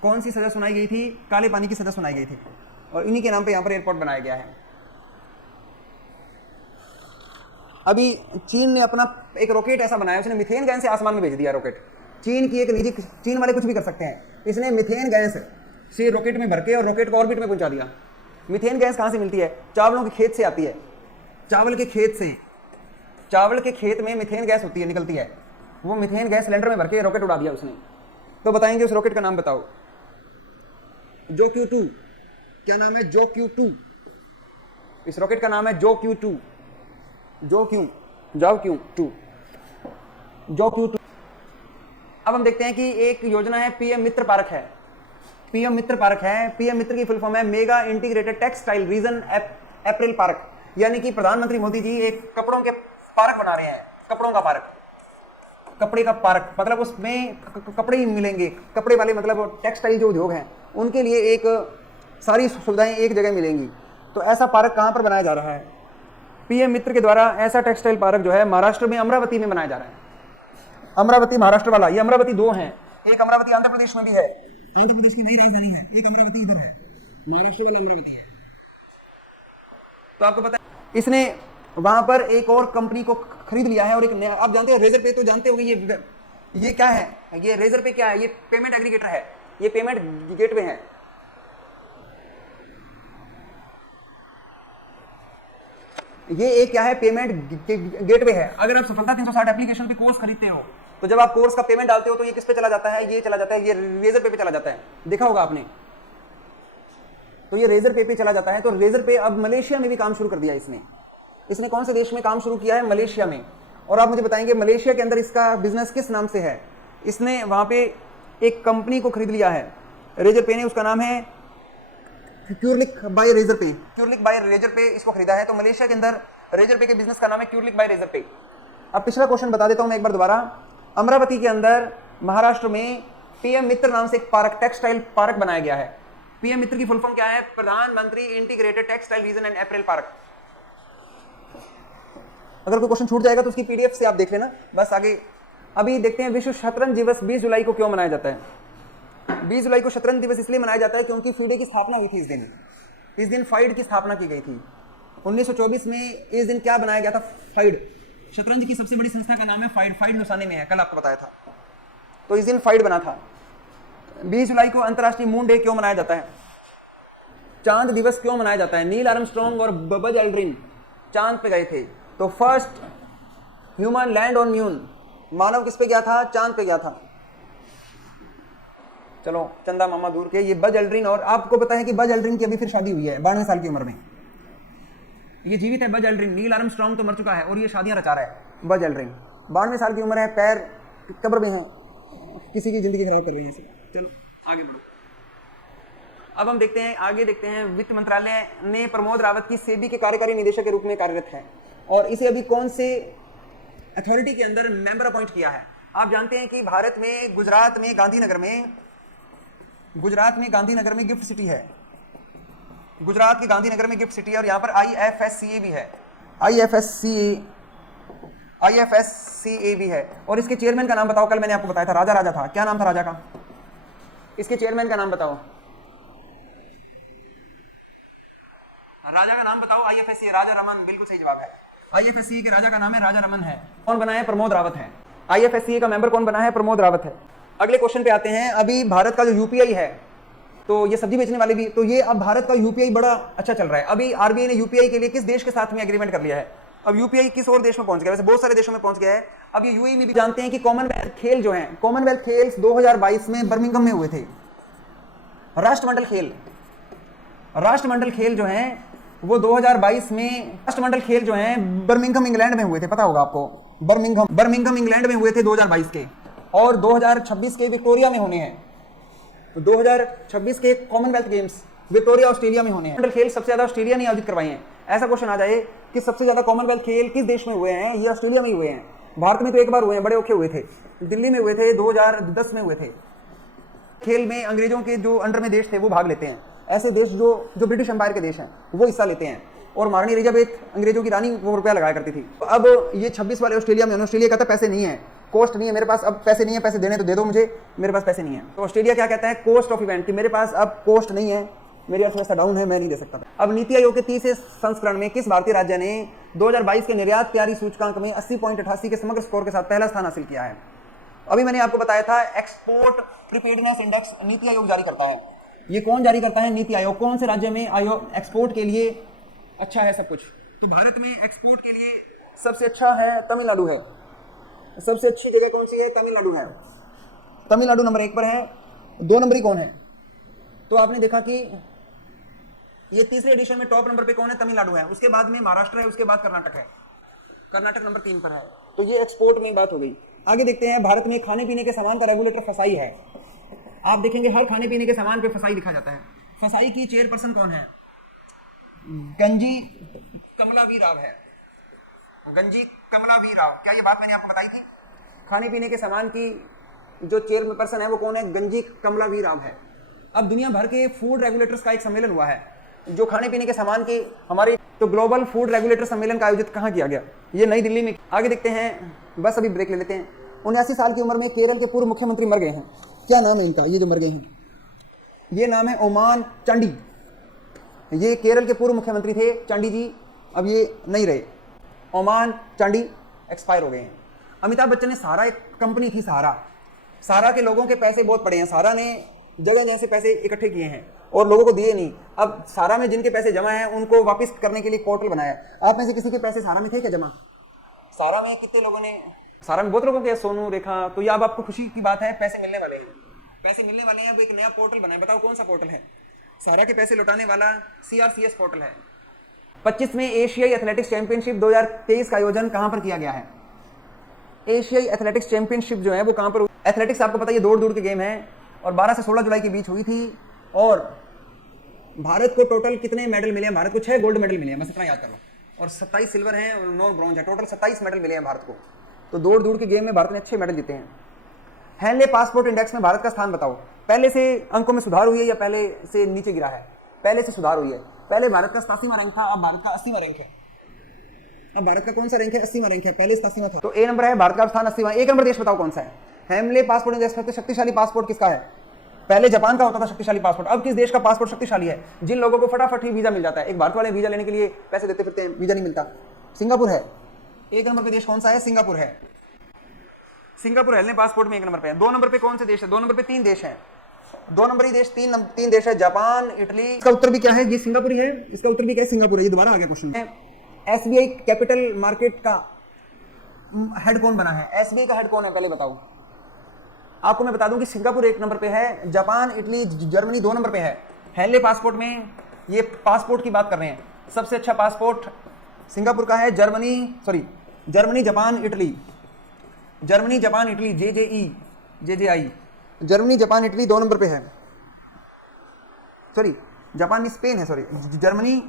कौन सी सजा सुनाई गई थी? काले पानी की सजा सुनाई गई थी, और इन्हीं के नाम पे यहां पर एयरपोर्ट बनाया गया है। अभी चीन ने अपना एक रॉकेट ऐसा बनाया, उसने मीथेन गैस से आसमान में भेज दिया रॉकेट। चीन की एक निजी, चीन वाले कुछ भी कर सकते हैं। इसने मीथेन गैस से रॉकेट में भर के और रॉकेट को ऑर्बिट में पहुंचा दिया। मीथेन गैस कहां से मिलती है? चावलों के खेत से आती है। चावल के खेत में मीथेन गैस होती है, निकलती है। वो मीथेन गैस सिलेंडर में भर के रॉकेट उड़ा दिया उसने। तो बताएंगे उस रॉकेट का नाम बताओ। जो Q2। क्या नाम है? जो Q2। इस रॉकेट का नाम है जो Q2। जो Q2। अब हम देखते हैं कि एक योजना है, पीएम मित्र पार्क है। पीएम मित्र की फुल फॉर्म है मेगा इंटीग्रेटेड टेक्सटाइल रीजन अप्रैल पार्क। यानी कि प्रधानमंत्री मोदी जी एक कपड़ों के पार्क बना रहे हैं। कपड़ों का पार्क, कपड़े का पार्क, मतलब उसमें कपड़े ही मिलेंगे। कपड़े वाले, मतलब टेक्सटाइल जो उद्योग हैं, उनके लिए एक सारी सुविधाएं एक जगह मिलेंगी। तो ऐसा पार्क कहां पर बनाया जा रहा है? पीएम मित्र के द्वारा ऐसा टेक्सटाइल पार्क जो है महाराष्ट्र में अमरावती में बनाया जा रहा है। अमरावती महाराष्ट्र वाला, ये अमरावती दो हैं। एक अमरावती आंध्र प्रदेश में भी है, आंध्र प्रदेश की नई राजधानी है। एक अमरावती इधर है, महाराष्ट्र वाला अमरावती है। तो आपको पता है इसने वहां पर एक और कंपनी को खरीद लिया है। और एक नया, आप जानते हैं रेजर पे, तो जानते होंगे ये क्या है? ये रेजर पे क्या है? ये पेमेंट एग्रीगेटर है, ये पेमेंट गेटवे है। ये एक क्या है? पेमेंट गेटवे है। अगर आप सफलता 360 एप्लीकेशन पे कोर्स खरीदते हो, तो जब आप कोर्स का पेमेंट डालते हो तो ये किस पे चला जाता है? ये चला जाता है, ये रेजर पे चला जाता है। देखा होगा आपने। तो ये रेजर पे चला जाता है। तो रेजर पे अब मलेशिया में भी काम शुरू कर दिया इसने कौन से देश में काम शुरू किया है? मलेशिया में। और आप मुझे बताएंगे मलेशिया के अंदर इसका बिजनेस किस नाम से है? इसने वहां पे एक कंपनी को खरीद लिया है रेजर पे ने, उसका नाम है क्यूरलिक बाय रेजर पे। क्यूरलिक बाय रेजर पे इसको खरीदा है। तो मलेशिया के अंदर रेजर पे के बिजनेस का नाम है क्यूरलिक बाय रेजर पे। अब पिछला क्वेश्चन बता देता हूं मैं एक बार दोबारा। अमरावती के अंदर महाराष्ट्र में पीएम मित्र नाम से एक पार्क, टेक्सटाइल पार्क बनाया गया है। पीएम मित्र की फुल फॉर्म क्या है? प्रधानमंत्री integrated textile reason and April park. अगर कोई क्वेश्चन छूट जाएगा तो उसकी पीडीएफ से आप देख लेना। बस आगे अभी देखते हैं विश्व शतरंज दिवस 20 जुलाई को क्यों मनाया जाता है? 20 जुलाई को शतरंज दिवस इसलिए मनाया जाता है क्योंकि फीडे की स्थापना हुई थी इस दिन फाइड की स्थापना की गई थी 1924 में। इस दिन क्या बनाया गया था? फाइड। शतरंज की सबसे बड़ी संस्था का नाम है फाइड। फाइड नुसाने में है, कल आपको बताया था। तो इस दिन फाइड बना था। 20 जुलाई को अंतरराष्ट्रीय मून डे क्यों मनाया जाता है? चांद दिवस क्यों मनाया जाता है? नील आर्मस्ट्रॉन्ग और बज एल्ड्रिन चांद पे गए थे। तो first human land on moon, मानव किस पे गया था? चांद पे गया था। चलो चंदा मामा दूर के, ये बज एल्ड्रिन। और आपको पता है कि बज एल्ड्रिन की अभी फिर शादी हुई है 92 साल की उम्र में। ये जीवित है बज एल्ड्रिन। नील आर्मस्ट्रॉन्ग तो मर चुका है और ये शादियां रचा रहा है बज एल्ड्रिन। 92 साल की उम्र है, पैर कब्र में है, किसी की जिंदगी खराब कर रहे हैं सब। चलो आगे बढ़ो। अब हम देखते हैं, आगे देखते हैं। वित्त मंत्रालय ने प्रमोद रावत की सेबी के कार्यकारी निदेशक के रूप में कार्यरत है और इसे अभी कौन से अथॉरिटी के अंदर मेंबर अपॉइंट किया है? आप जानते हैं कि भारत में गुजरात में गांधीनगर में गिफ्ट सिटी है। गुजरात के गांधीनगर में गिफ्ट सिटी है और यहाँ पर IFSCA भी है। IFSCA भी है। और इसके चेयरमैन का नाम बताओ। कल मैंने आपको बताया था, राजा था। क्या नाम था राजा का? इसके चेयरमैन का नाम बताओ। राजा का नाम बताओ। आईएफएससी राजा रमन, बिल्कुल सही जवाब है। आईएफएससी के राजा का नाम है राजा रमन है। कौन बना है? प्रमोद रावत है। आईएफएससी का मेंबर कौन बना है? प्रमोद रावत है। अगले क्वेश्चन पे आते हैं। अभी भारत का जो यूपीआई है, तो ये सब्जी बेचने वाले भी, तो ये अब भारत का यूपीआई बड़ा अच्छा चल रहा है। अभी आरबीआई ने यूपीआई के लिए किस देश के साथ में एग्रीमेंट कर लिया है? अब यूपीआई किस और देश में पहुंच गया? वैसे बहुत सारे देशों में पहुंच गया है। अब ये यूएई में भी जानते हैं कि कॉमनवेल्थ खेल जो हैं, कॉमनवेल्थ खेल 2022 में बर्मिंघम में हुए थे। राष्ट्रमंडल खेल जो हैं वो 2022 में राष्ट्रमंडल खेल जो हैं बर्मिंघम इंग्लैंड में हुए थे। पता होगा आपको, बर्मिंघम इंग्लैंड में हुए थे 2022 के, और 2026 के विक्टोरिया में होने हैं। तो 2026 के कॉमनवेल्थ गेम्स विक्टोरिया ऑस्ट्रेलिया में होने हैं। खेल सबसे ज्यादा ऑस्ट्रेलिया ने आयोजित करवाए हैं। ऐसा क्वेश्चन आ जाए कि सबसे ज्यादा कॉमनवेल्थ खेल किस देश में हुए हैं? ये ऑस्ट्रेलिया में ही हुए हैं। भारत में तो एक बार हुए हैं, बड़े औखे हुए थे। दिल्ली में हुए थे, 2010 में हुए थे। खेल में अंग्रेजों के जो अंडर में देश थे वो भाग लेते हैं। ऐसे देश जो ब्रिटिश एम्पायर के देश हैं वो हिस्सा लेते हैं। और महारानी एलिजाबेथ अंग्रेजों की रानी, वो रुपया लगाया करती थी। तो अब ये 26 वाले ऑस्ट्रेलिया में, ऑस्ट्रेलिया कहता है पैसे नहीं है, कोस्ट नहीं है मेरे पास, अब पैसे नहीं है, पैसे देने तो दे दो मुझे, मेरे पास पैसे नहीं है। तो ऑस्ट्रेलिया क्या कहता है? कोस्ट ऑफ इवेंट, कि मेरे पास अब कोस्ट नहीं है, मेरी अर्थव्यवस्था डाउन है, मैं नहीं दे सकता। अब नीति आयोग के 30वें संस्करण में किस भारतीय राज्य ने 2022 के निर्यात तैयारी सूचकांक में 80.88 के समग्र स्कोर के साथ पहला स्थान हासिल किया है? अभी मैंने आपको बताया था export preparedness index NITI Aayog जारी करता है। ये कौन जारी करता है? नीति आयोग। कौन से राज्य में आयोग एक्सपोर्ट के लिए अच्छा है सब कुछ? तो भारत में एक्सपोर्ट के लिए सबसे अच्छा है तमिलनाडु है। सबसे अच्छी जगह कौन सी है? तमिलनाडु है। तमिलनाडु नंबर 1 पर है। 2 नंबरी कौन है? तो आपने देखा कि ये तीसरे एडिशन में टॉप नंबर पे कौन है? तमिलनाडु है। उसके बाद में महाराष्ट्र है, उसके बाद कर्नाटक है। कर्नाटक नंबर 3 पर है। तो ये एक्सपोर्ट में बात हो गई। आगे देखते हैं, भारत में खाने पीने के सामान का रेगुलेटर फसाई है। आप देखेंगे हर खाने पीने के सामान पे फसाई लिखा जाता है। फसाई की चेयरपर्सन कौन है? गंजी कमलावी राव है। गंजी कमलावी राव। क्या ये बात मैंने आपको बताई थी? खाने पीने के सामान की जो चेयरपर्सन है वो कौन है? गंजी कमलावी राव है। अब दुनिया भर के फूड रेगुलेटर्स का एक सम्मेलन हुआ है जो खाने पीने के सामान की हमारी, तो ग्लोबल फूड रेगुलेटर सम्मेलन का आयोजित कहाँ किया गया? ये नई दिल्ली में। आगे देखते हैं, बस अभी ब्रेक ले लेते हैं। 79 साल की उम्र में केरल के पूर्व मुख्यमंत्री मर गए हैं। क्या नाम है इनका? ये जो मर गए हैं, ये नाम है ओमान चांडी। ये केरल के पूर्व मुख्यमंत्री थे, चांडी जी। अब ये नहीं रहे। ओमान चांडी एक्सपायर हो गए हैं। अमिताभ बच्चन ने सहारा, एक कंपनी थी सहारा के लोगों के पैसे बहुत पड़े हैं। सहारा ने जगह जगह से पैसे इकट्ठे किए हैं और लोगों को दिए नहीं। अब सहारा में जिनके पैसे जमा हैं उनको वापस करने के लिए पोर्टल बनाया। आप में से किसी के पैसे सहारा में थे क्या जमा? सहारा में कितने लोगों ने? सहारा में बहुत लोगों के, सोनू, रेखा। तो ये अब आपको खुशी की बात है, पैसे मिलने वाले हैं। पैसे मिलने वाले हैं। अब एक नया पोर्टल बना है। बताओ कौन सा पोर्टल है? सहारा के पैसे लौटाने वाला CRCS पोर्टल है। 25वें एशियाई एथलेटिक्स चैंपियनशिप 2023 का आयोजन कहां पर किया गया है? एशियाई एथलेटिक्स चैंपियनशिप जो है वो कहां पर? एथलेटिक्स आपको पता है ये दौड़ के गेम है और 12 से 16 जुलाई के बीच हुई थी। और भारत को टोटल कितने मेडल मिले हैं? भारत को 6 गोल्ड मेडल मिले हैं, बस इतना याद कर लो। और 27 सिल्वर हैं और 9 ब्रॉन्ज है। टोटल 27 मेडल मिले हैं भारत को। तो दौड़ के गेम में भारत ने अच्छे मेडल जीते हैं। हेनले पासपोर्ट इंडेक्स में भारत का स्थान बताओ। पहले से अंकों में सुधार हुई है या पहले से नीचे गिरा है? पहले से सुधार हुई है। पहले भारत का 87वां रैंक था, अब भारत का 80वां रैंक है। अब भारत का कौन सा रैंक है? 80वां रैंक है। पहले 87वां था। तो ए नंबर है, भारत का स्थान 80वां। 1 नंबर देश बताओ कौन सा है? हेनले पासपोर्ट इंडेक्स सबसे शक्तिशाली पासपोर्ट किसका है? पहले जापान का होता था शक्तिशाली पासपोर्ट। अब किस देश का पासपोर्ट शक्तिशाली है? जिन लोगों को फटाफट ही वीजा मिल जाता है। एक भारत वाले वीजा लेने के लिए पैसे देते फिरते हैं, वीजा नहीं मिलता। सिंगापुर है। 1 नंबर पे देश कौन सा है? सिंगापुर है। सिंगापुर हेलने पासपोर्ट में 1 नंबर पे है। 2 नंबर पे कौन से देश है? 2 नंबर पे 3 देश हैं। 2 नंबरी देश 3 देश है, जापान, इटली। इसका उत्तर भी क्या है? ये सिंगापुर है। इसका उत्तर भी क्या है? सिंगापुर है। ये दोबारा आ गया क्वेश्चन। SBI कैपिटल मार्केट का हेड कौन बना है? SBI का हेड कौन है पहले बताओ। आपको मैं बता दूं कि सिंगापुर 1 नंबर पे है, जापान, इटली, जर्मनी 2 नंबर पे है। हेनले पासपोर्ट में ये पासपोर्ट की बात कर रहे हैं। सबसे अच्छा पासपोर्ट सिंगापुर का है। Germany, Japan, Italy. Germany, Japan, Italy, JJI। Germany, Japan, Italy 2 number पे है। जापान में स्पेन है। जर्मनी,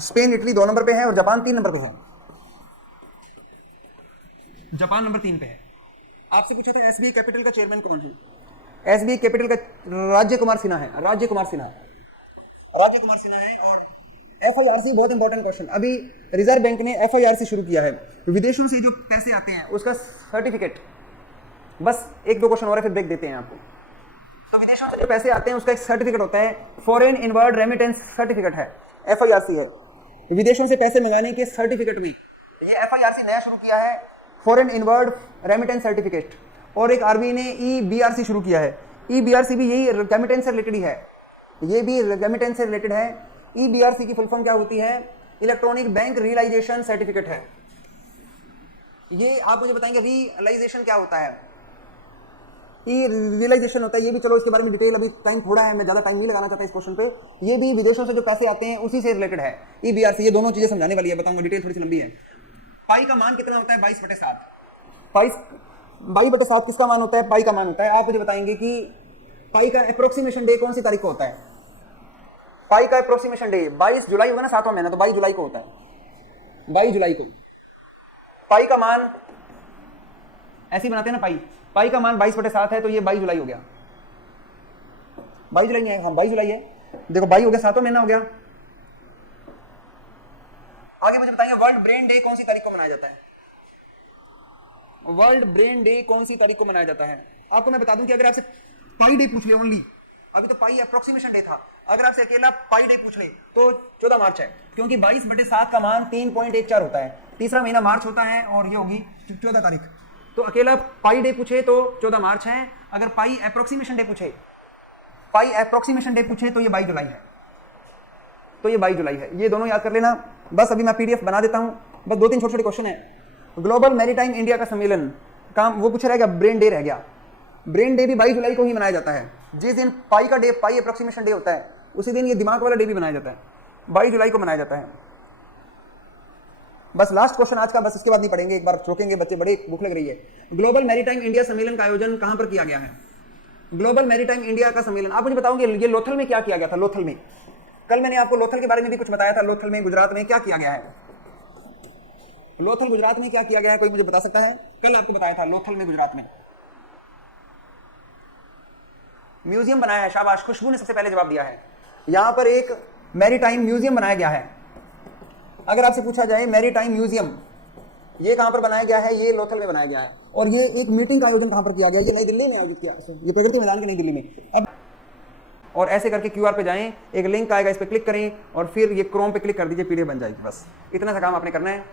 स्पेन, इटली 2 नंबर पे है और जापान 3 नंबर पे है। जापान नंबर 3 पे है। आपसे पूछा था SBI कैपिटल का चेयरमैन कौन है? SBI कैपिटल का राज्य कुमार सिन्हा है। राज्य कुमार सिन्हा है। और FIRC बहुत इंपॉर्टेंट क्वेश्चन। अभी रिजर्व बैंक ने FIRC शुरू किया है। विदेशों से जो पैसे आते हैं उसका सर्टिफिकेट। बस 1-2 क्वेश्चन और है, फिर ब्रेक देते हैं आपको। तो विदेशों से जो पैसे आते हैं उसका एक सर्टिफिकेट होता है, फॉरेन इनवर्ड रेमिटेंस सर्टिफिकेट है, FIRC है। विदेशों से पैसे मंगाने के सर्टिफिकेट में ये FIRC नया शुरू किया है, फॉरेन इनवर्ड रेमिटेंस सर्टिफिकेट। और एक आरबीआई ने EBRC शुरू किया है। EBRC भी यही रेमिटेंस से रिलेटेड ही है, ये भी रेमिटेंस से रिलेटेड है। EBRC की फुल फॉर्म क्या होती है? इलेक्ट्रॉनिक बैंक रियलाइजेशन सर्टिफिकेट है। ये आप मुझे बताएंगे रियलाइजेशन क्या होता है? रियलाइजेशन होता है, ये भी चलो इसके बारे में डिटेल, अभी टाइम थोड़ा है, मैं ज्यादा टाइम नहीं लगाना चाहता इस क्वेश्चन पे। ये भी विदेशों से जो पैसे आते हैं उसी से रिलेटेड है। EBRC ये दोनों चीजें समझाने वाली है, बताऊंगा, डिटेल थोड़ी सी लंबी है। पाई का मान कितना होता है? 22/7। 22/7 किसका मान होता है? पाई का मान होता है। आप मुझे बताएंगे कि पाई का अप्रोक्सीमेशन डे कौन सी तारीख को होता है? पाई का अप्रोक्सीमेशन डे 22 जुलाई होगा ना, 7वां महीना, तो 22 जुलाई को होता है। 22 जुलाई को पाई का मान ऐसे ही बनाते हैं ना, पाई का मान 22/7 है, तो ये 22 जुलाई हो गया। 22 जुलाई नहीं है, हाँ 22 जुलाई है। देखो 22 हो गया, 7वां महीना हो गया। आगे मुझे बताइए वर्ल्ड ब्रेन डे कौन सी तारीख को मनाया जाता है? वर्ल्ड ब्रेन डे कौन सी तारीख को मनाया जाता है? आपको मैं बता दूं कि अगर आपसे पाई डे पूछ ले ओनली, अभी तो पाई अप्रोक्सीमेशन डे था, अगर आपसे अकेला पाई डे पूछ ले तो 14 मार्च है, क्योंकि 22/7 का मान 3.14 होता है। तीसरा महीना मार्च होता है और ये होगी 14 तारीख। तो अकेला पाई डे पूछे तो 14 मार्च है। अगर पाई अप्रोक्सीमेशन डे पूछे तो ये 22 जुलाई है। तो ये 22 जुलाई है, ये दोनों याद कर लेना। बस अभी मैं PDF बना देता हूं, बस 2-3 छोटे छोटे क्वेश्चन है। ग्लोबल मैरीटाइम इंडिया का सम्मेलन काम वो पूछ रहा है क्या? ब्रेन डे रह गया। ब्रेन डे भी 22 जुलाई को ही मनाया जाता है। जिस दिन पाई का डे, पाई अप्रोक्सीमेशन डे होता है, उसी दिन ये दिमाग वाला डे भी मनाया जाता है, 22 जुलाई को मनाया जाता है। बस लास्ट क्वेश्चन आज का, बस इसके बाद नहीं पढ़ेंगे, एक बार रोकेंगे, बच्चे बड़े भूख लग रही है। ग्लोबल मैरीटाइम इंडिया सम्मेलन का आयोजन कहां पर किया गया है? ग्लोबल मैरीटाइम इंडिया का सम्मेलन, आप मुझे बताओगे ये लोथल में क्या किया गया था? लोथल में, कल मैंने आपको लोथल के बारे में भी कुछ बताया था। लोथल में गुजरात में क्या किया गया है? लोथल गुजरात में क्या किया गया है, कोई मुझे बता सकता है? कल आपको बताया था लोथल में गुजरात में म्यूजियम बनाया है। शाबाश, खुशबू ने सबसे पहले जवाब दिया है। यहां पर एक मैरीटाइम म्यूजियम बनाया गया है। अगर आपसे पूछा जाए मैरीटाइम म्यूजियम ये कहां पर बनाया गया है? ये लोथल में बनाया गया है। और ये एक मीटिंग का आयोजन कहां पर किया गया? ये नई दिल्ली में आयोजित किया, ये प्रगति मैदान की नई दिल्ली में। अब और ऐसे करके QR पे जाएं, एक लिंक आएगा, इस पर क्लिक करें और फिर ये क्रोम पे क्लिक कर दीजिए, PDF बन जाएगी। बस इतना सा काम आपने करना है।